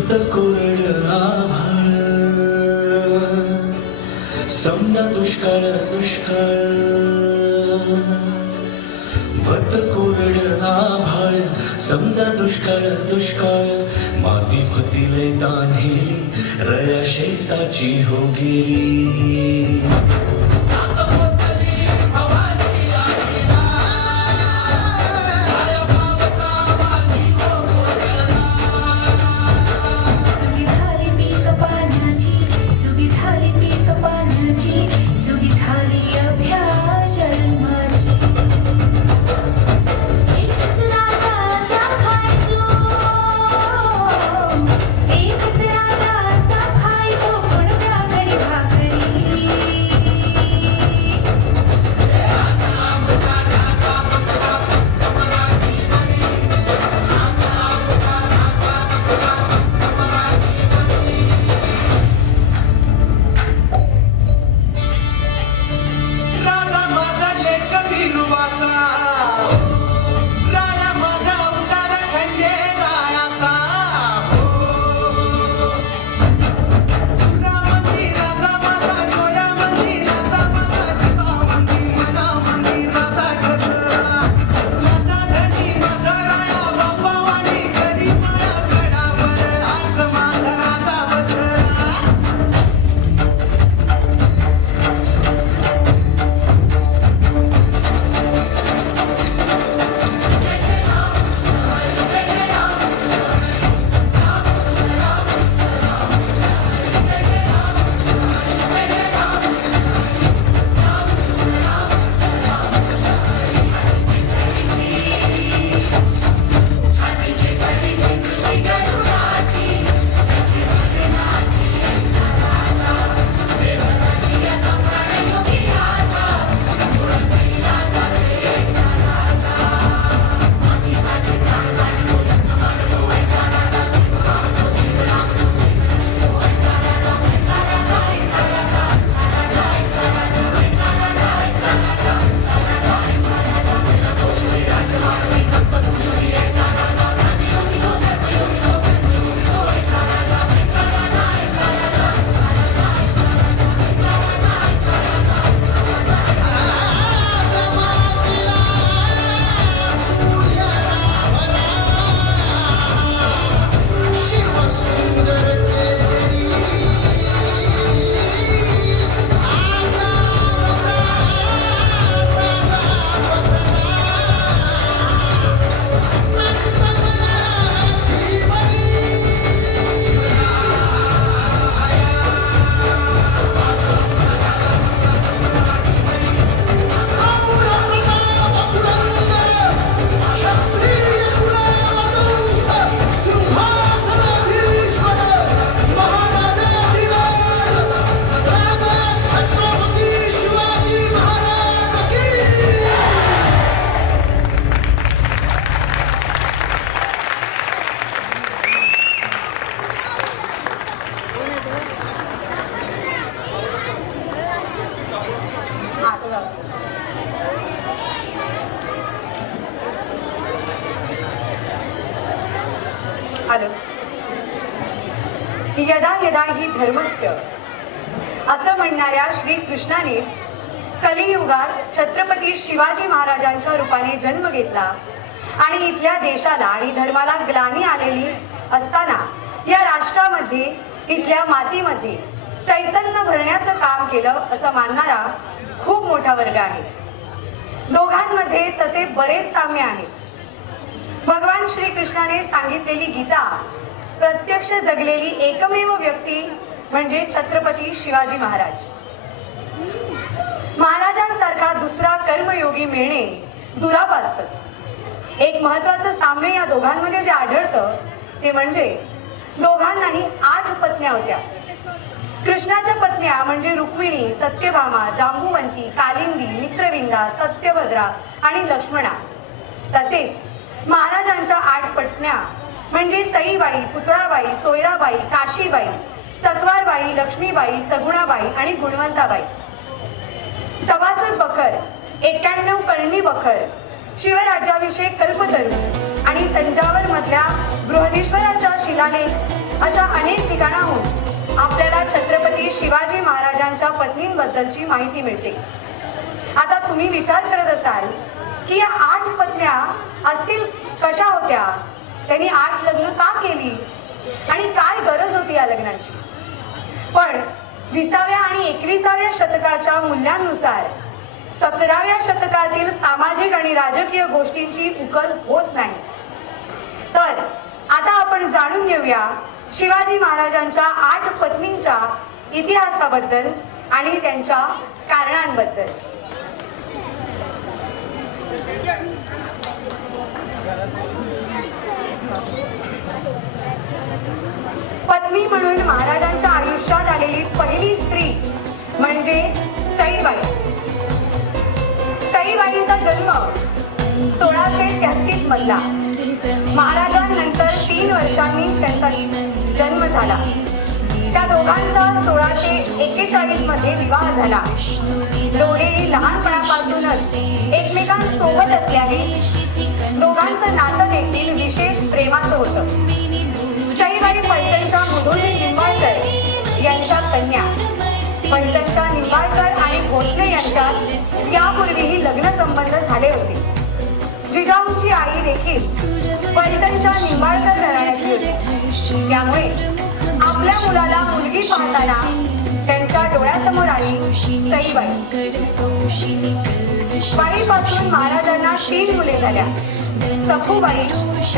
वत कोरड आभाळ समजा दुष्काळ दुष्काळ वत कोरड आभाळ समजा दुष्काळ दुष्काळ माती फतिले दाणे रया शेताची हो गेली सुगी झाली पीक पाण्याची सुगी झाली पीक पाण्याची सुगी झाली अभ्या जन्माची एकच राजा साखायचो एकच राजा साखायचो कोणत्या घरी भाकरी राजा माझा लेक बिरुवाचा राजा माझा अवतार खंडेरायाचा तुझा मंदिराचा माझा डोळ्या मंदिराचा माझा जीवा मंदिर मना मंदिराचा ठसरा माझा धनी माझा राया बापावानी घरी माया गडावर आज माझा राजा बसला आलं यदा यदा ही धर्मस्य असं म्हणणाऱ्या श्री कृष्णानेच कलियुगात छत्रपती शिवाजी महाराजांच्या रूपाने जन्म घेतला आणि इथल्या देशाला आणि धर्माला ग्लानी आलेली असताना या राष्ट्रामध्ये इथल्या मातीमध्ये चैतन्य भरण्याचं काम केलं असं मानणारा खूप मोठा वर्ग आहे. दोघांमध्ये तसे बरेच साम्य आहे. भगवान श्री कृष्णाने सांगितलेली गीता प्रत्यक्ष जगलेली एकमेव व्यक्ती म्हणजे छत्रपती शिवाजी महाराज. महाराजांसारखा दुसरा कर्मयोगी मिळणे दुरापास्तच. एक महत्वाचं साम्य या दोघांमध्ये जे आढळतं ते म्हणजे दोघांनाही 8 पत्न्या होत्या. कृष्णाच्या पत्न्या म्हणजे रुक्मिणी, सत्यभामा, जांबुवंती, कालिंदी, मित्रविंदा, सत्यभद्रा आणि लक्ष्मणा. तसेच महाराजांच्या 8 पत्न्या म्हणजे सईबाई, पुतळाबाई, सोयराबाई, काशीबाई, सत्वारबाई, लक्ष्मीबाई, सगुणाबाई आणि गुणवंताबाई. सभासद बखर, 91 कळमी बखर, शिवराज्याभिषेक कल्पतरू आणि तंजावर मधल्या बृहदीश्वराचा शिलालेख अशा अनेक ठिकाणाहून आपल्याला छत्रपती शिवाजी महाराजांच्या पत्नींबद्दलची माहिती मिळते. आता तुम्ही विचार करत असाल की या 8 पत्न्या असतील कशा होत्या, त्यांनी 8 लग्न का केली आणि काय गरज होती या लग्नाची. पण 20व्या आणि 21व्या शतकाच्या मूल्यांनुसार 17व्या शतकातील सामाजिक आणि राजकीय गोष्टींची उकल होत नाही. तर आता आपण जाणून घेऊया शिवाजी महाराजांच्या 8 पत्नींच्या इतिहासाबद्दल आणि त्यांच्या कारणांबद्दल. पत्नी म्हणून महाराजांच्या आयुष्यात आलेली पहिली स्त्री म्हणजे सईबाई. सईबाईंचा जन्म 1633 मधला. महाराजांनंतर 3 वर्षांनी त्यांचा जन्म झाला. त्या दोघांचा 1641 मध्ये विवाह झाला. दोघेही लहानपणापासूनच एकमेकांसोबत असल्याने दोघांचं नातं देखील विशेष प्रेमाचं होतं. सईबाई पैठणच्या मुधोजी निंबाळकर यांच्या कन्या. पैठणच्या निंबाळकर आणि भोसले यांच्यात यापूर्वीही लग्न संबंध झाले होते. जिजाऊंची आई देखील पैठणच्या निंबाळकर घराण्याची होती. त्यामुळे आपल्या मुलाला मुलगी पाहताना त्यांच्या डोळ्यासमोर आली सईबाई. बाईपासून महाराजांना 3 मुले झाल्या. सखूबाई,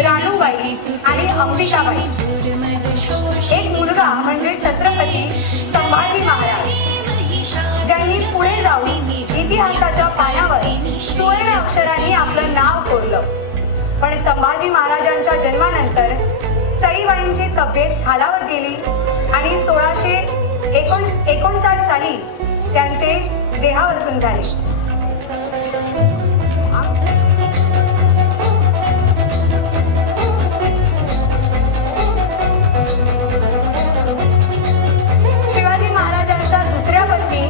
राणूबाई आणि अंबिकाबाई. एक मुलगा म्हणजे छत्रपती संभाजी महाराज, ज्यांनी पुढे जाऊन इतिहासाच्या पानावर सुवर्ण अक्षरांनी आपलं नाव कोरलं. पण संभाजी महाराजांच्या जन्मानंतर सईबाईंची तब्येत खालावत गेली आणि 1659 साली त्यांचे देहावसन झाले. शिवाजी महाराजांच्या दुसऱ्या पत्नी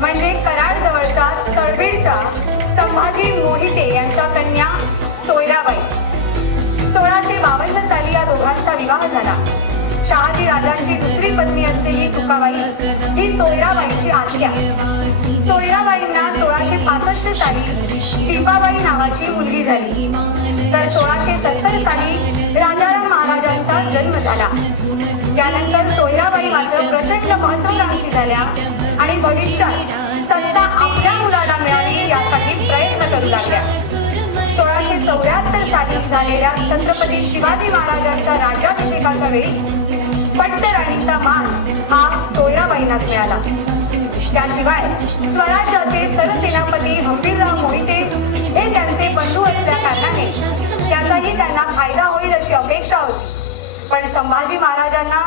म्हणजे कराड जवळच्या तळबीडच्या संभाजी मोहिते यांच्या कन्या सोयराबाई. 1652 साली या दोघांचा विवाह झाला. शहाजी राजांची दुसरी पत्नी असलेली तुकाबाई ही सोयराबाईंची आत्या. सोयराबाईंना 1665 साली टिपाबाई नावाची मुलगी झाली. तर 1670 साली राजाराम महाराजांचा जन्म झाला. त्यानंतर सोयराबाई मात्र प्रचंड महत्त्वाकांक्षी झाल्या आणि भविष्यात सत्ता आपल्या मुलाला मिळावी यासाठी प्रयत्न करू लागल्या. 1674 साली झालेल्या छत्रपती शिवाजी महाराजांच्या राज्याभिषेकाच्या वेळी पट्टराणीचा मान हा सोयराबाईंनाच मिळाला. त्याशिवाय स्वराज्याचे सरसेनापती हंबीरराव मोहिते हे त्यांचे बंधू असल्या कारणाने त्याचाही त्यांना फायदा होईल अशी अपेक्षा होती. पण संभाजी महाराजांना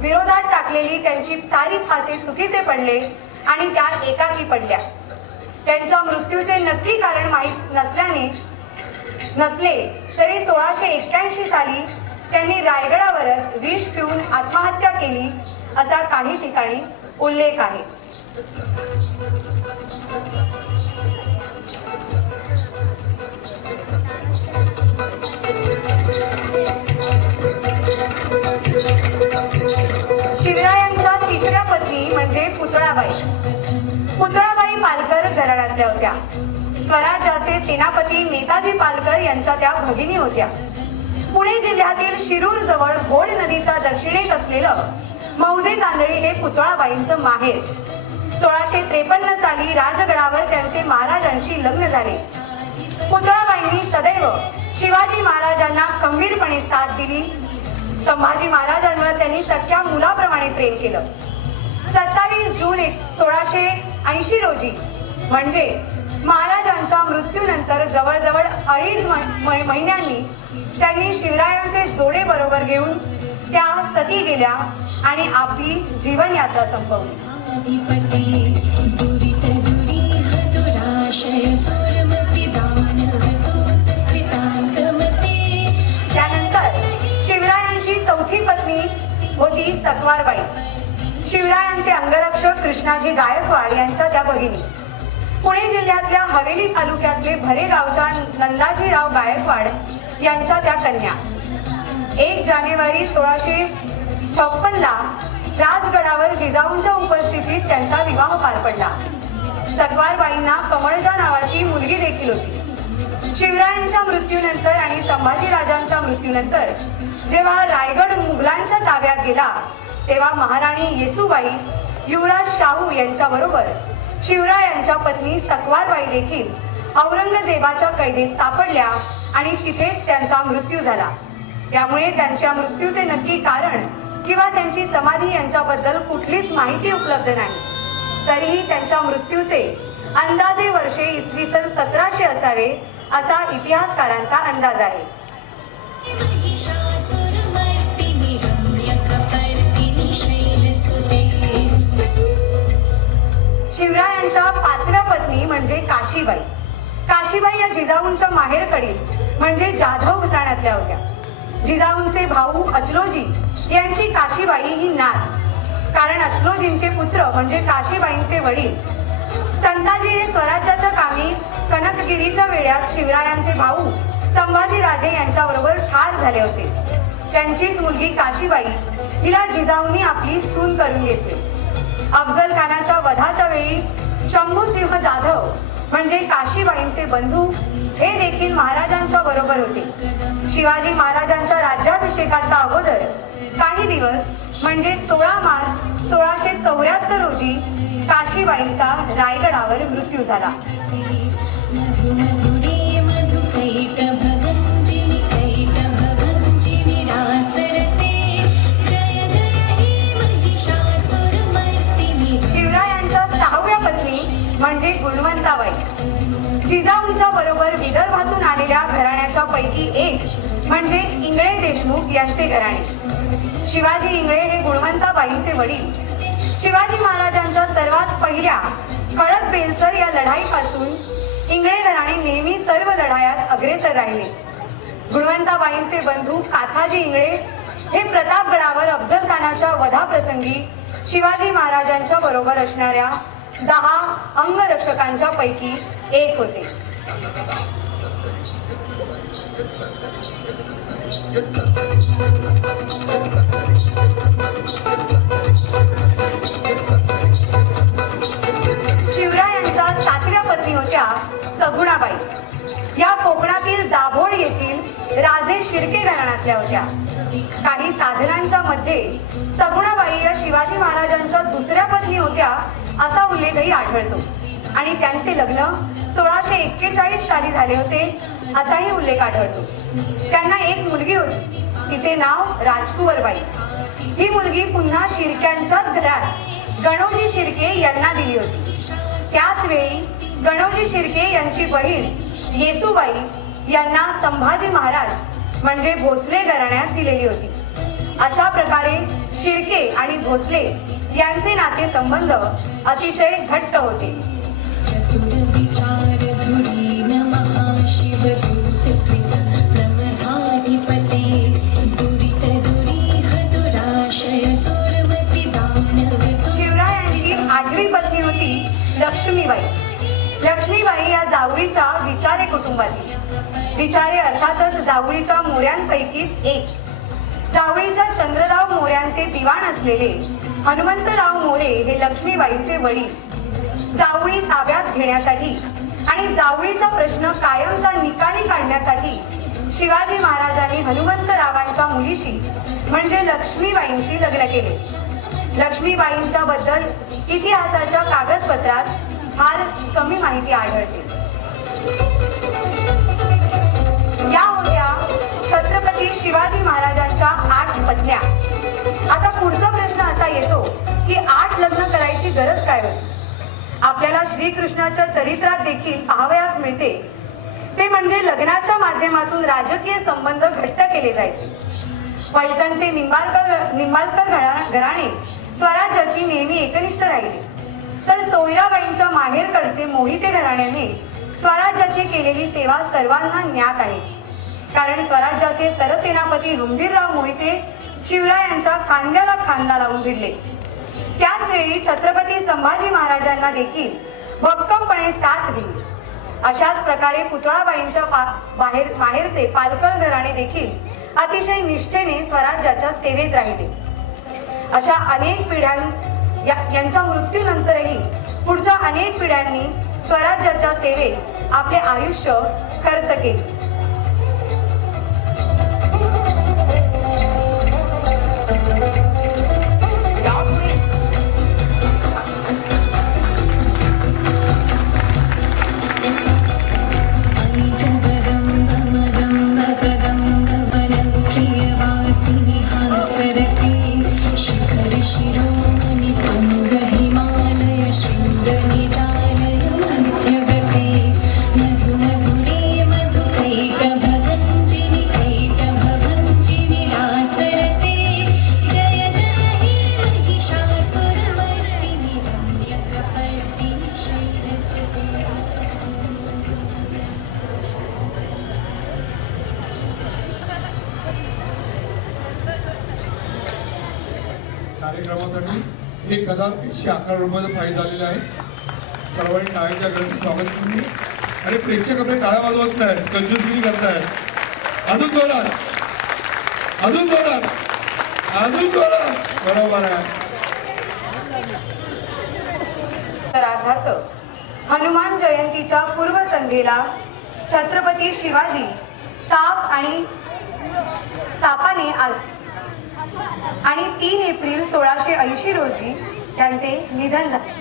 विरोधात टाकलेली त्यांची सारी फासे चुकीचे पडले आणि त्या एकाकी पडल्या. त्यांच्या मृत्यूचे नक्की कारण माहीत नसले तरी 1681 साली त्यांनी रायगडावरच विष पिऊन आत्महत्या केली असा काही ठिकाणी उल्लेख आहे. शिवरायांच्या तिसऱ्या पत्नी म्हणजे पुतळाबाई. पुतळाबाई पालकर घराण्यातल्या होत्या. स्वराज्याचे सेनापती नेताजी पालकर यांच्या त्या भगिनी होत्या. पुणे जिल्ह्यातील शिरूर जवळ घोड नदीच्या दक्षिणेस असलेलं मौजे तांदळी हे पुतळाबाईंचं माहेर. 1653 साली राजगडावर त्यांचे महाराजांशी लग्न झाले. पुतळाबाईंनी सदैव शिवाजी महाराजांना खंबीरपणे साथ दिली. संभाजी महाराजांवर त्यांनी सख्या मुलाप्रमाणे प्रेम केलं. 27 जून 1680 रोजी म्हणजे महाराजांच्या मृत्यूनंतर जवळजवळ 2.5 महिन्यांनी त्यांनी शिवरायांचे जोडे बरोबर घेऊन त्या सती गेल्या आणि आपली जीवनयात्रा संपवली. त्यानंतर शिवरायांची चौथी पत्नी होती सकवारबाई. शिवरायांचे अंगरक्षक कृष्णाजी गायकवाड यांच्या त्या भगिनी. पुणे जिल्ह्यातल्या हवेली तालुक्यातले भरे गावच्या नंदाजीराव गायकवाड यांच्या त्या कन्या. 1 जानेवारी 1600 56ला राजगडावर जिजाऊंच्या उपस्थितीत त्यांचा विवाह पार पडला. सकवारबाईंना कमळजा नावाची मुलगी देखील होती. शिवरायांच्या मृत्यूनंतर आणि संभाजीराजांच्या मृत्यूनंतर जेव्हा रायगड मुघलांच्या ताब्यात गेला तेव्हा महाराणी येसूबाई युवराज शाहू यांच्याबरोबर शिवरायांच्या पत्नी सकवारबाई देखील औरंगजेबाच्या कैदेत सापडल्या आणि तिथेच त्यांचा मृत्यू झाला. त्यामुळे त्यांच्या मृत्यूचे नक्की कारण किंवा त्यांची समाधी यांच्याबद्दल कुठलीच माहिती उपलब्ध नाही. तरीही त्यांच्या मृत्यूचे अंदाजे वर्षे इसवी सन 1700 असावे असा इतिहासकारांचा अंदाज आहे. महिषासुरमर्दिनी रम्यकपर्दिनी शैलसुते. शिवरायांच्या 5व्या पत्नी म्हणजे काशीबाई. काशीबाई या जिजाऊंच्या माहेरकडील म्हणजे जाधव घराण्यातल्या होत्या. जिजाऊंचे भाऊ अचलोजी यांची काशीबाई ही नात, कारण अचलोजींचे पुत्र म्हणजे काशीबाईंचे वडील संताजी हे स्वराज्याच्या कामी कनकगिरीच्या वेळात शिवरायांचे भाऊ संभाजीराजे यांच्याबरोबर ठार झाले होते. त्यांचीच मुलगी काशीबाई हिला जिजाऊंनी आपली सून करून घेतली. अफजल खानाच्या वधाच्या वेळी शंभूसिंह जाधव म्हणजे काशीबाईंचे बंधू हे देखील महाराजांच्या बरोबर होते. शिवाजी महाराजांच्या राज्याभिषेकाच्या अगोदर काही दिवस म्हणजे 16 मार्च 1674 रोजी काशीबाईंचा रायगडावर मृत्यू झाला. मधुरे मधुकैटभगञ्जिनि कैटभगञ्जिनि रासरते. जय जय हे महिषासुरमर्दिनि. शिवरायांच्या 6व्या पत्नी म्हणजे गुणवंताबाई. जिजाऊंच्या बरोबर विदर्भातून आलेल्या घराण्याच्या पैकी एक म्हणजे इंगळे देशमुख यांचे घराणे. शिवाजी इंगळे हे गुणवंताबाईंचे वडील. शिवाजी महाराजांच्या सर्वात पहिल्या खळद बेलसर या लढाईपासून इंगळे घराणे नेहमी सर्व लढायात अग्रेसर राहिले. गुणवंताबाईंचे बंधू काथाजी इंगळे हे प्रतापगडावर अफजल खानाच्या वधाप्रसंगी शिवाजी महाराजांच्या बरोबर असणाऱ्या 10 अंगरक्षकांच्या पैकी एक होते. शिवरायांच्या 7व्या पत्नी होत्या सगुणाबाई. या कोकणातील दाभोळ येथील राजे शिर्के घराण्यातल्या होत्या. काही साधनांच्या मध्ये सगुणाबाई या शिवाजी महाराजांच्या दुसऱ्या पत्नी होत्या असा उल्लेखही आढळतो आणि त्यांचे लग्न 1641 साली झाले होते असाही उल्लेख आढळतो. त्यांना एक मुलगी होती, तिचे नाव राजकुंवरबाई. ही मुलगी पुन्हा शिर्क्यांच्याच घरात गणोजी शिर्के यांना दिली होती. त्याच वेळी गणोजी शिर्के यांची बहीण येसूबाई यांना संभाजी महाराज म्हणजे भोसले घराण्यात दिलेली होती. अशा प्रकारे शिर्के आणि भोसले यांचे नाते संबंध अतिशय घट्ट होते. चतुर्विचारधुरीण महाशिवदूतकृत प्रमथाधिपते. दुरितदुरीह दुराशय दुर्मती दानवतु. शिवरायांची 8वी पत्नी होती लक्ष्मीबाई. लक्ष्मीबाई या जावळीच्या विचारे कुटुंबातील. विचारे अर्थातच जावळीच्या मोऱ्यांपैकीच एक. जावळीच्या चंद्रराव मोऱ्यांचे दिवाण असलेले हनुमंतराव मोरे हे लक्ष्मीबाईंचे वडील. जावळी ताब्यात घेण्यासाठी आणि जावळीचा प्रश्न कायमचा निकाली काढण्यासाठी शिवाजी महाराजांनी हनुमंतरावांच्या मुलीशी म्हणजे लक्ष्मीबाईंशी लग्न केले. लक्ष्मीबाईंच्या बद्दल इतिहासाच्या कागदपत्रात फार कमी माहिती आढळते. या होत्या छत्रपती शिवाजी महाराजांच्या 8 पत्न्या. आता पुढचा प्रश्न असा येतो की 8 लग्न करायची गरज काय होती? आपल्याला श्रीकृष्णाच्या चरित्रात देखील पाहावयास मिळते ते म्हणजे लग्नाच्या माध्यमातून राजकीय संबंध घट्ट केले जायचे. फलटणचे निंबाळकर घराणे स्वराज्याची नेहमी एकनिष्ठ राहिली, तर सोयराबाईंच्या माहेरकडचे मोहिते घराण्याने स्वराज्याची केलेली सेवा सर्वांना ज्ञात आहे. कारण स्वराज्याचे सरसेनापती रुंभीरराव मोहिते शिवरायांच्या खांद्याला खांदा लावून भिडले. त्याच वेळी छत्रपती संभाजी महाराजांना देखील भक्कमपणे साथ दिली. अशाच प्रकारे पुतळाबाईंच्या माहेरचे पालकर घराणे देखील अतिशय निष्ठेने स्वराज्याच्या सेवेत राहिले. अशा अनेक यांच्या मृत्यूनंतरही पुढच्या अनेक पिढ्यांनी स्वराज्याच्या सेवेत आपले आयुष्य खर्च केले. कार्यक्रमासाठी 1111 रुपयाचं प्राईज आलेलं आहे. सर्वांनी टाळ्यांच्या गळ्यात स्वागत करून आणि प्रेक्षक आपले टाळ्या वाजवत नाहीत, कंजूसगिरी करतायत. अजून जोरात, अजून जोरात, अजून जोरात. बरोबर आहे. उत्तरार्धार्थ हनुमान जयंतीच्या पूर्वसंध्येला छत्रपती शिवाजी तापाने आणि 3 एप्रिल 1680 रोजी त्यांचे निधन झाले.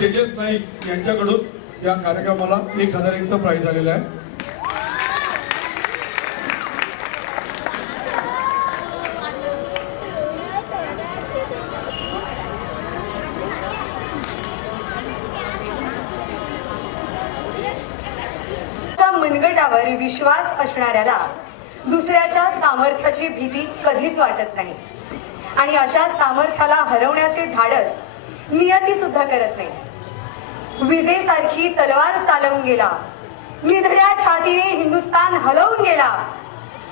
तेजस नाईक यांच्याकडून या कार्यक्रमाला 1001चं प्राइज आलेलं आहे. मनगटावर विश्वास असणाऱ्याला दुसऱ्याच्या सामर्थ्याची भीती कधीच वाटत नाही आणि अशा सामर्थ्याला हरवण्याचे धाडस नियती सुद्धा करत नाही. विजेसारखी तलवार चालवून गेला, निधड्या छातीने हिंदुस्तान हलवून गेला,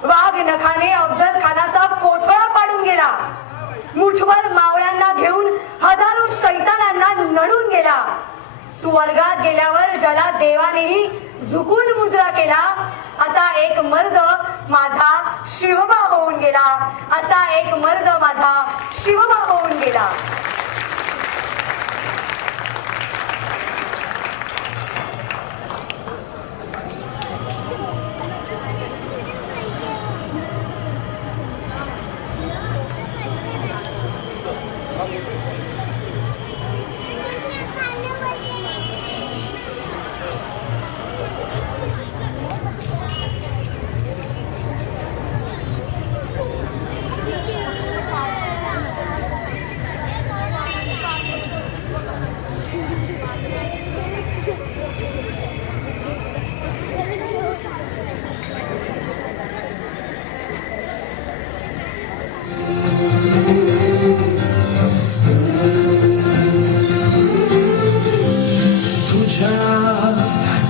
वाघ नखाने अफजल खानाचा कोथळा पाडून गेला, मुठभर मावळ्यांना घेऊन हजारो शैतानांना नडून गेला, स्वर्गात गेल्यावर ज्याला देवानेही झुकून मुजरा केला, असा एक मर्द माझा शिवबा होऊन गेला, असा एक मर्द माझा शिवबा होऊन गेला.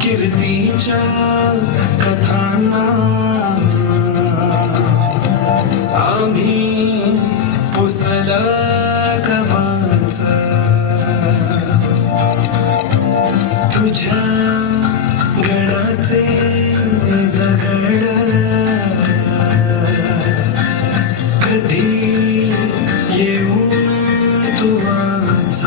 कीर्तीच्या कथांना आम्ही पुसल कमाच, तुझ्या गडाचे दगड कधी येऊन तू वाच.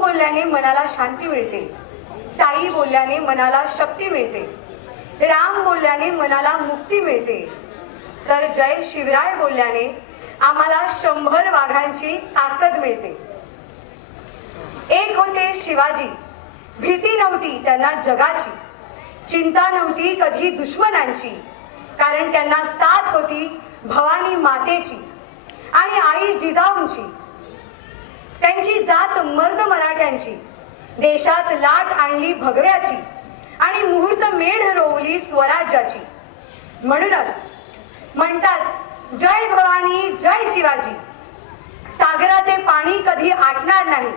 बोलल्याने मनाला शांती मिळते, साई बोलल्याने मनाला शक्ती मिळते, राम बोलल्याने मनाला मुक्ती मिळते, तर जय शिवराय बोलल्याने आम्हाला 100 वाघांची ताकद मिळते. एक होते शिवाजी, भीती नव्हती त्यांना जगाची, चिंता नव्हती कधी दुश्मनांची, कारण त्यांना साथ होती भवानी मातेची आणि आई जिजाऊंची. त्यांची जात मर्द मराठ्यांची, देशात लाट आणली भगव्याची आणि मुहूर्त मेढ रोवली स्वराज्याची. म्हणूनच म्हणतात जय भवानी जय शिवाजी. सागराचे पाणी कधी आटणार नाही,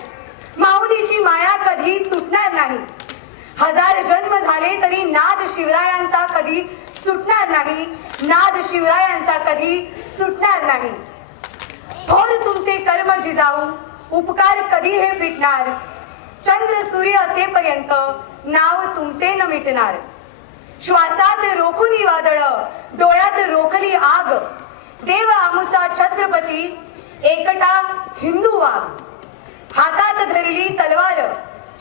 माऊलीची माया कधी तुटणार नाही. 1000 जन्म झाले तरी नाद शिवरायांचा कधी सुटणार नाही, नाद शिवरायांचा कधी सुटणार नाही. थोर तुमचे कर्म जिजाऊ, उपकार कधी हे फिटणार. चंद्र सूर्य असेपर्यंत नाव तुमचे न मिटणार. श्वासात रोखुनी वादळ, डोळ्यात रोखली आग. देव आमुचा छत्रपती, एकटा हिंदू वाघ. हातात धरली तलवार,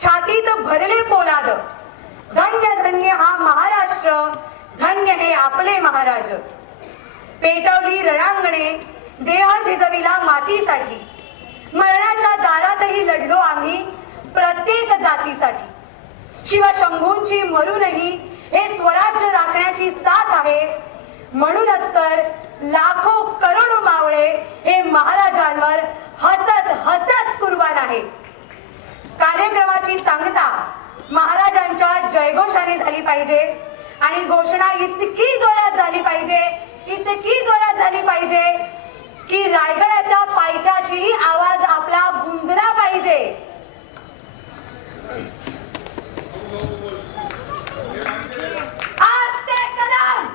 छातीत भरले पोलाद. धन्य धन्य हा महाराष्ट्र, धन्य हे आपले महाराज. पेटवली रणांगणे, देह झिजविला मातीसाठी. मरणाच्या दारातही लढलो आम्ही प्रत्येक जातीसाठी. शिवशंभूंची मरूनही हे स्वराज्य राखण्याची साथ आहे. म्हणूनच तर लाखो करोडो मावळे हे महाराजांवर हसत हसत कुर्बान आहेत. कार्यक्रमाची सांगता महाराजांच्या जयघोषाने झाली पाहिजे आणि घोषणा इतकी जोरात झाली पाहिजे, इतकी जोरात झाली पाहिजे की रायगडाच्या पायथ्याशीही आवाज आपला गुंजला पाहिजे. आस्ते कदम,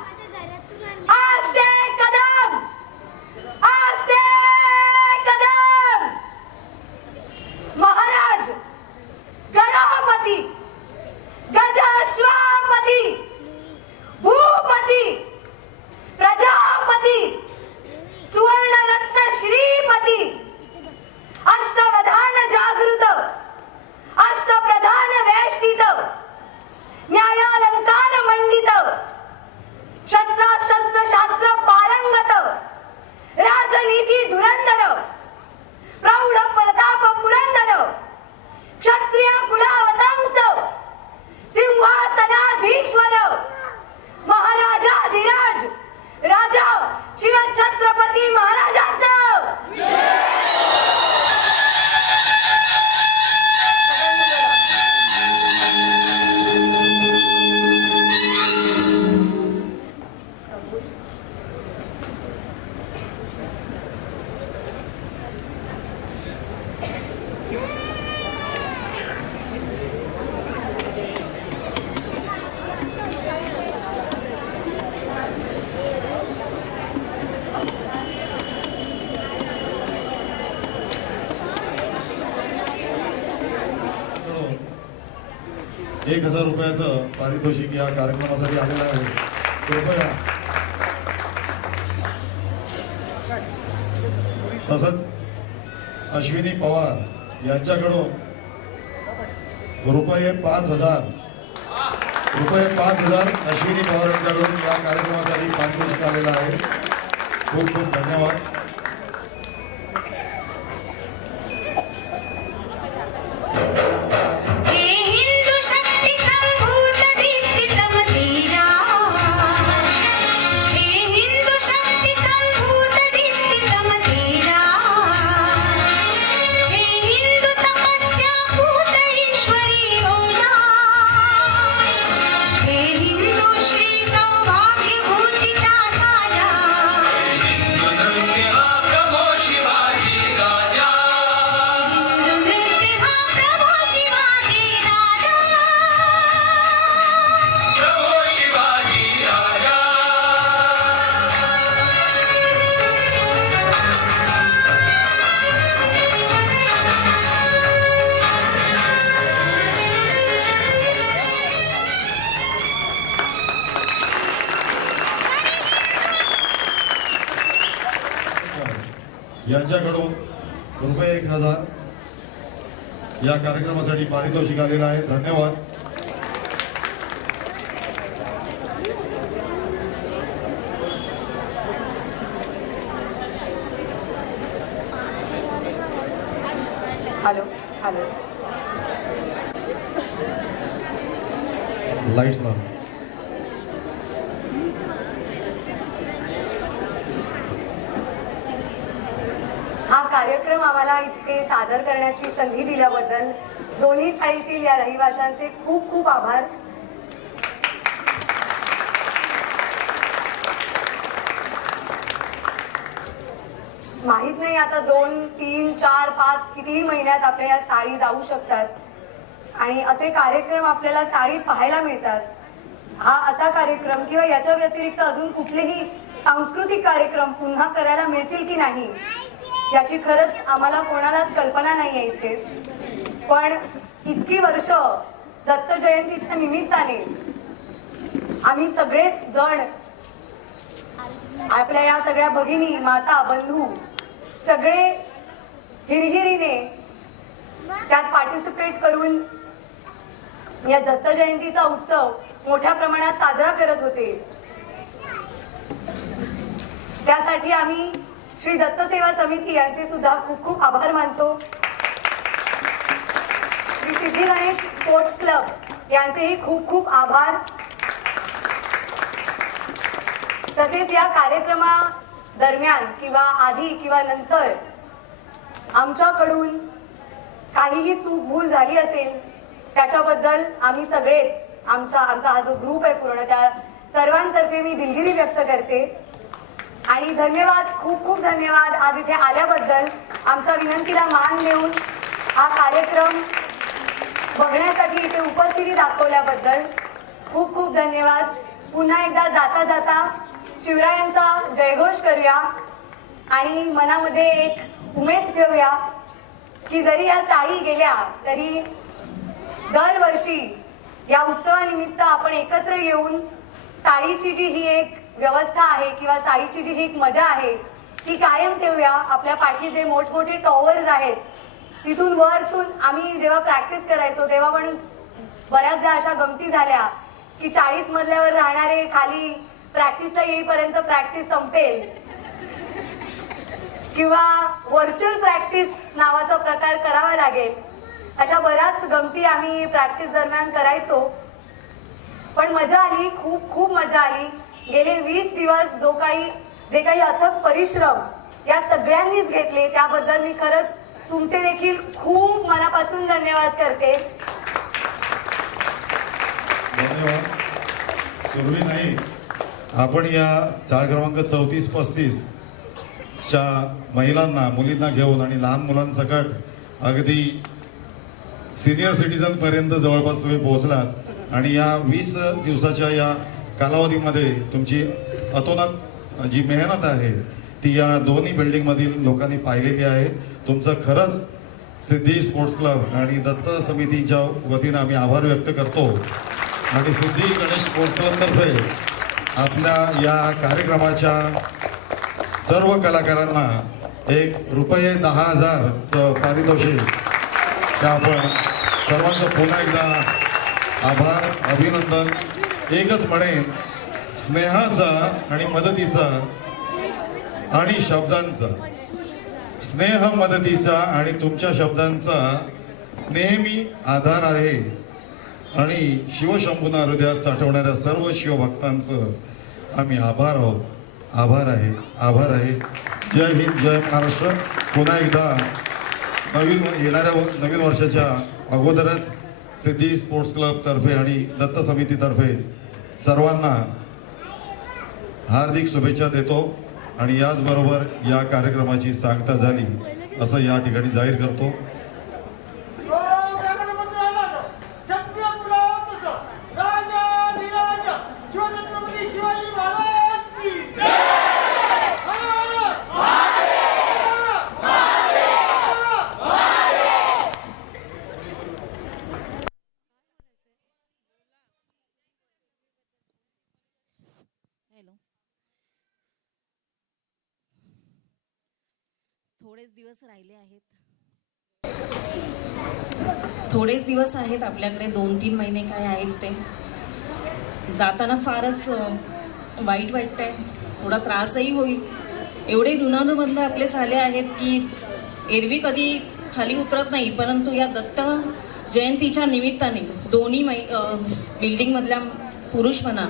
आस्ते कदम, आस्ते कदम. महाराज गणपती, गजश्वापती, भूपती, प्रजापती, सुवर्णरत्न श्रीपती, अष्टवधान जागृत, अष्टप्रधान वेष्टित, न्यायालंकार मंडित, शस्त्राशस्त्र शास्त्र पारंगत, राजनीती धुरंधर, प्रौढ प्रताप पुरंदर, क्षत्रिय कुलावतंस, सिंहासनाधीश्वर, महाराजाधिराज, राजा शिवछत्रपती महाराजांचं. ₹1000 पारितोषिक या कार्यक्रमासाठी आलेलं आहे. कृपया तसंच अश्विनी पवार यांच्याकडून ₹5,000 अश्विनी पवार यांच्याकडून या कार्यक्रमासाठी पारितोषिक आलेलं आहे. खूप खूप धन्यवाद. यांच्याकडून ₹1,000 या कार्यक्रमासाठी पारितोषिक आलेलं आहे. धन्यवाद. हॅलो हॅलो लाईट्स लाव. हा कार्यक्रम आम्हाला इथे सादर करण्याची संधी दिल्याबद्दल दोन्ही थाळीतील या रहिवाशांचे खूप खूप आभार. माहित नाही आता 2, 3, 4, 5 कितीही महिन्यात आपल्या या चाळी जाऊ शकतात आणि असे कार्यक्रम आपल्याला चाळीत पाहायला मिळतात. हा असा कार्यक्रम किंवा याच्या व्यतिरिक्त अजून कुठलेही सांस्कृतिक कार्यक्रम पुन्हा करायला मिळतील की नाही याची खरंच आम्हाला कोणालाच कल्पना नाही आहे इथे. पण इतकी वर्ष दत्त जयंतीच्या निमित्ताने आम्ही सगळेच जण आपल्या या सगळ्या भगिनी माता बंधू सगळे हिरहिरीने त्यात पार्टिसिपेट करून या दत्त जयंतीचा उत्सव मोठ्या प्रमाणात साजरा करत होते. त्यासाठी आम्ही श्री दत्त सेवा समिती यांचे सुद्धा खूप खूप आभार मानतो. श्री सिद्धी गणेश स्पोर्ट्स क्लब यांचेही खूप खूप आभार. तसेच या कार्यक्रमा दरम्यान किंवा आधी किंवा नंतर आमच्याकडून काहीही चूक भूल झाली असेल त्याच्याबद्दल आम्ही सगळेच आमचा हा जो ग्रुप आहे पूर्ण त्या सर्वांतर्फे मी दिलगिरी व्यक्त करते. आणि धन्यवाद, खूप खूप धन्यवाद आज इथे आल्याबद्दल, आमच्या विनंतीला मान देऊन हा कार्यक्रम बघण्यासाठी इथे उपस्थिती दाखवल्याबद्दल खूप खूप धन्यवाद. पुन्हा एकदा जाता जाता शिवरायांचा जयघोष करूया आणि मनामध्ये एक उमेद ठेवूया की जरी या चाळी गेल्या तरी दरवर्षी या उत्सवानिमित्त आपण एकत्र येऊन चाळीची जी ही एक व्यवस्था आहे किंवा चाळीची जी ही एक मजा आहे ती कायम ठेवूया. आपल्या पाठी जे मोठमोठे टॉवर्स आहेत तिथून वरतून आम्ही जेव्हा प्रॅक्टिस करायचो तेव्हा पण बऱ्याचदा अशा गमती झाल्या की 40 मजल्यावर राहणारे खाली प्रॅक्टिसला येईपर्यंत प्रॅक्टिस संपेल किंवा व्हर्च्युअल प्रॅक्टिस नावाचा प्रकार करावा लागेल. अशा बऱ्याच गमती आम्ही प्रॅक्टिस दरम्यान करायचो. पण मजा आली, खूप खूप मजा आली. गेले 20 दिवस जे काही अथक परिश्रम या सगळ्यांनीच घेतले त्याबद्दल मी खरंच तुमचे देखील खूप मनापासून धन्यवाद करते. धन्यवाद. सुरभी नाही, आपण या चाळ क्रमांक 34-35 च्या महिलांना मुलींना घेऊन आणि लहान मुलांसकट अगदी सिनियर सिटीजन पर्यंत जवळपास तुम्ही पोहोचलात आणि या 20 दिवसाच्या या कालावधीमध्ये तुमची अतोनात जी मेहनत आहे ती या दोन्ही बिल्डिंगमधील लोकांनी पाहिलेली आहे. तुमचं खरंच सिद्धी स्पोर्ट्स क्लब आणि दत्त समितीच्या वतीनं आम्ही आभार व्यक्त करतो. आणि सिद्धी गणेश स्पोर्ट्स क्लबतर्फे आपल्या या कार्यक्रमाच्या सर्व कलाकारांना एक ₹10,000चं पारितोषिक त्या आपण सर्वांचं पुन्हा एकदा आभार अभिनंदन. एकच म्हणेन, स्नेहाचा आणि मदतीचा आणि शब्दांचा, स्नेह मदतीचा आणि तुमच्या शब्दांचा नेहमी आधार आहे. आणि शिवशंभूना हृदयात साठवणाऱ्या सर्व शिवभक्तांचं आम्ही आभार आहोत. आभार आहे, आभार आहे. जय हिंद, जय महाराष्ट्र. पुन्हा एकदा नवीन वर्षाच्या अगोदरच सिद्धी स्पोर्ट्स क्लब तर्फे आणि दत्त समितीतर्फे सर्वांना हार्दिक शुभेच्छा देतो. आणि याचबरोबर या कार्यक्रमाची सांगता झाली असं या ठिकाणी जाहीर करतो. थोडेच दिवस आहेत आपल्याकडे, 2-3 महिने काय आहेत ते. जाताना फारच वाईट वाटतंय, थोडा त्रासही होईल. एवढे ऋणानुबंध आपले झाले आहेत की एरवी कधी खाली उतरत नाही, परंतु या दत्त जयंतीच्या निमित्ताने दोन्ही बिल्डिंगमधल्या पुरुष म्हणा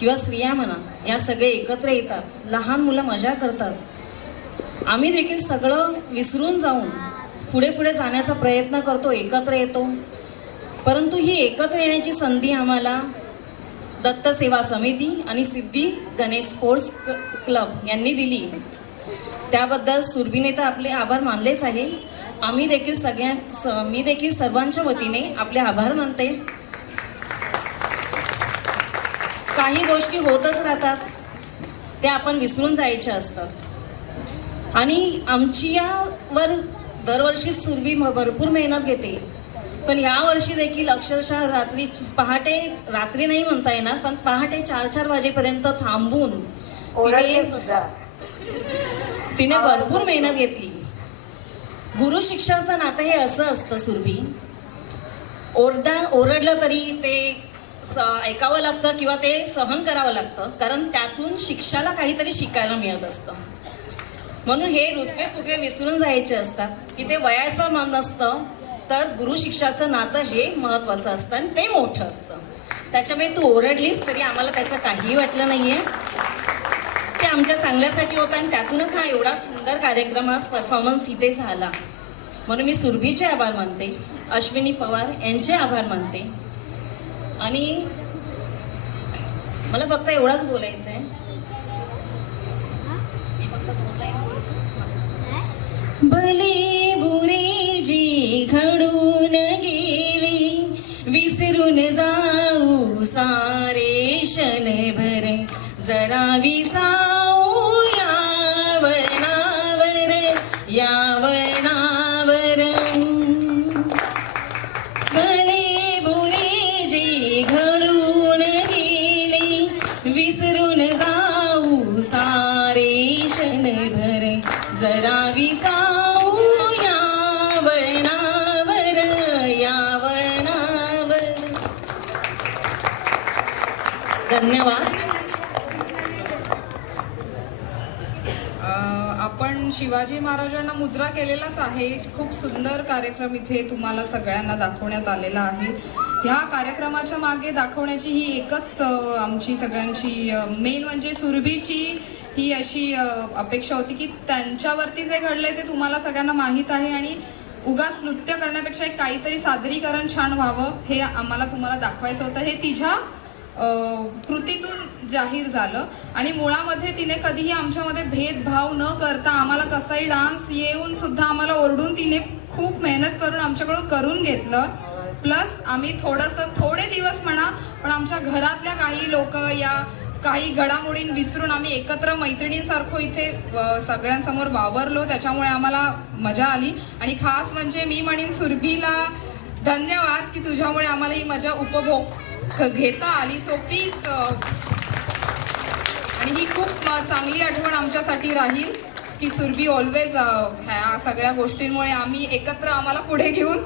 किंवा स्त्रिया म्हणा या सगळे एकत्र येतात. लहान मुलं मजा करतात. आम्ही देखील सगळं विसरून जाऊन पुढे पुढे जाण्याचा प्रयत्न करतो, एकत्र येतो. परंतु ही एकत्र येण्याची संधी आम्हाला दत्त सेवा समिती आणि सिद्धी गणेश स्पोर्ट्स क्लब यांनी दिली. त्याबद्दल सुरभीने तर आपले आभार मानलेच आहे. मी देखील सर्वांच्या वतीने आपले आभार मानते. काही गोष्टी होतच राहतात, त्या आपण विसरून जायच्या असतात. आणि आमची यावर दरवर्षी सुरभी भरपूर मेहनत घेते. पण ह्या वर्षी देखील अक्षरशः रात्री नाही म्हणता येणार, पण पहाटे 4-4 वाजेपर्यंत थांबून ओरडले सुद्धा. तिने भरपूर मेहनत घेतली. गुरु शिष्याचं नातं हे असं असतं सुरभी, ओरडलं तरी ते ऐकावं लागतं किंवा ते सहन करावं लागतं, कारण त्यातून शिक्षाला काहीतरी शिकायला मिळत असतं. म्हणून हे रुसवे फुगवे विसरून जायचे असतात की ते वयाचं मन असतं, तर गुरु शिष्याचं नातं हे महत्त्वाचं असतं आणि ते मोठं असतं. त्याच्यामुळे तू ओरडलीस तरी आम्हाला त्याचं काहीही वाटलं नाहीये. ते आमच्या चांगल्यासाठी होतं आणि त्यातूनच हा एवढा सुंदर कार्यक्रम, आज परफॉर्मन्स इथे झाला. म्हणून मी सुरभीचे आभार मानते, अश्विनी पवार यांचे आभार मानते. आणि मला फक्त एवढाच बोलायचं आहे, भले बुरे जी घडून गेली विसरून जाऊ सारे क्षणभर, जरा विसाऊ यावनावर यावनावर. भले बुरे जी घडून गेली विसरून जाऊ सारे क्षणभर, जरा विसाऊ यावनावर यावनावर. धन्यवाद. आपण शिवाजी महाराजांना मुजरा केलेलाच आहे. खूप सुंदर कार्यक्रम इथे तुम्हाला सगळ्यांना दाखवण्यात आलेला आहे. ह्या कार्यक्रमाच्या मागे दाखवण्याची ही एकच आमची सगळ्यांची मेन म्हणजे सुरभीची ही अशी अपेक्षा होती की त्यांच्यावरती जे घडलंय ते तुम्हाला सगळ्यांना माहीत आहे आणि उगाच नृत्य करण्यापेक्षा एक काहीतरी सादरीकरण छान व्हावं हे आम्हाला तुम्हाला दाखवायचं होतं. हे तिच्या कृतीतून जाहीर झालं आणि मुळामध्ये तिने कधीही आमच्यामध्ये भेदभाव न करता आम्हाला कसाही डान्स येऊन सुद्धा आम्हाला ओरडून तिने खूप मेहनत करून आमच्याकडून करून घेतलं. प्लस आम्ही थोडे दिवस म्हणा पण आमच्या घरातल्या काही लोक या काही घडामोडी विसरून आम्ही एकत्र मैत्रिणींसारखं इथे सगळ्यांसमोर वावरलो. त्याच्यामुळे आम्हाला मजा आली आणि खास म्हणजे मी म्हणेन सुरभीला धन्यवाद की तुझ्यामुळे आम्हाला ही मजा उपभोग घेता आली. सो प्लीज, आणि ही खूप चांगली आठवण आमच्यासाठी राहील की सुरभी ऑलवेज ह्या सगळ्या गोष्टींमुळे आम्ही एकत्र आम्हाला पुढे घेऊन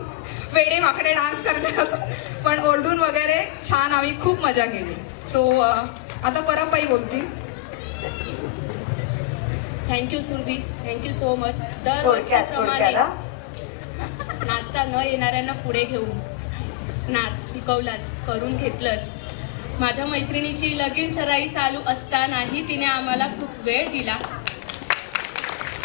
वेडे वाकडे डान्स करण्यात पण ओरडून वगैरे छान आम्ही खूप मजा केली. सो आता परमबाई बोलतील. Thank you Surabhi, thank you so much. दरवर्षीप्रमाणे नाचता न येणाऱ्यांना पुढे घेऊन नाच शिकवलास, करून घेतलंस. माझ्या मैत्रिणीची लगीन सराई चालू असतानाही तिने आम्हाला खूप वेळ दिला.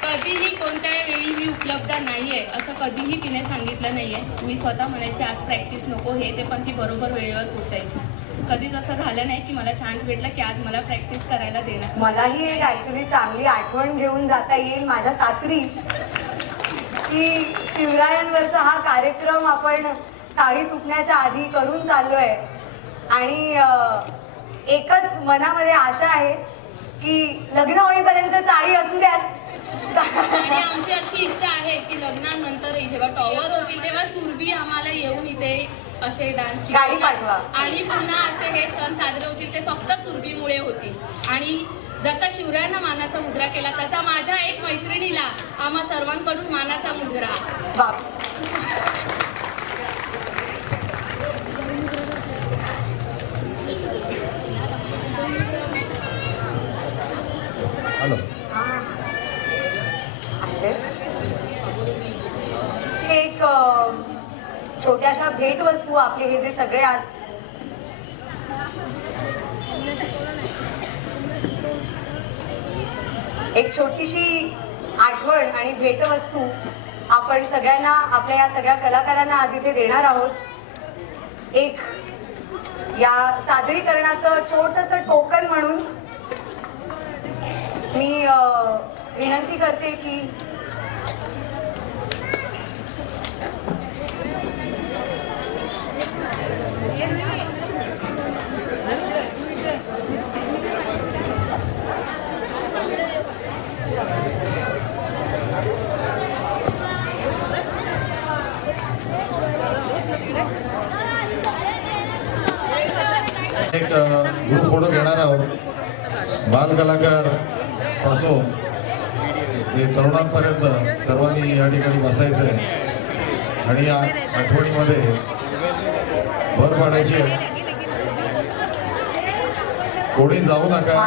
कधीही कोणत्या वेळी मी उपलब्ध नाही आहे असं कधीही तिने सांगितलं नाही आहे. मी स्वतः म्हणायची आज प्रॅक्टिस नको हे ते, पण ती बरोबर वेळेवर पोचायची. कधीच असं झालं नाही की मला चान्स भेटला की आज मला प्रॅक्टिस करायला देणार. मलाही एक ॲक्च्युली चांगली आठवण घेऊन जाता येईल माझ्या सासरी की शिवरायांवरचा हा कार्यक्रम आपण ताळी तुटण्याच्या आधी करून चाललोय आणि एकच मनामध्ये आशा आहे की लग्न होईपर्यंत ताळी असू द्यात. आणि आमची अशी इच्छा आहे की लग्नानंतरही जेव्हा टॉवर होतील तेव्हा सुरभी आम्हाला येऊन इथे असे डान्स शिकवणार आणि पुन्हा असे हे सण साजरे होतील ते फक्त सुरभीमुळे होतील. आणि जसा शिवरायांना मानाचा मुजरा केला तसा माझ्या एक मैत्रिणीला आम्हा सर्वांकडून मानाचा मुजरा. हॅलो, एक छोट्याशा भेटवस्तू आपले हे जे सगळे आज एक छोटीशी आठवण आणि भेटवस्तू आपण सगळ्यांना आपल्या या सगळ्या कलाकारांना आज इथे देणार आहोत. एक या सादरीकरणाचं छोटंसं टोकन म्हणून मी विनंती करते की आहोत. बालकलाकार पासून ते तरुणांपर्यंत सर्वांनी या ठिकाणी बसायचं आहे आणि या आठवणीमध्ये भर पाडायची आहे. कोणी जाऊ नका.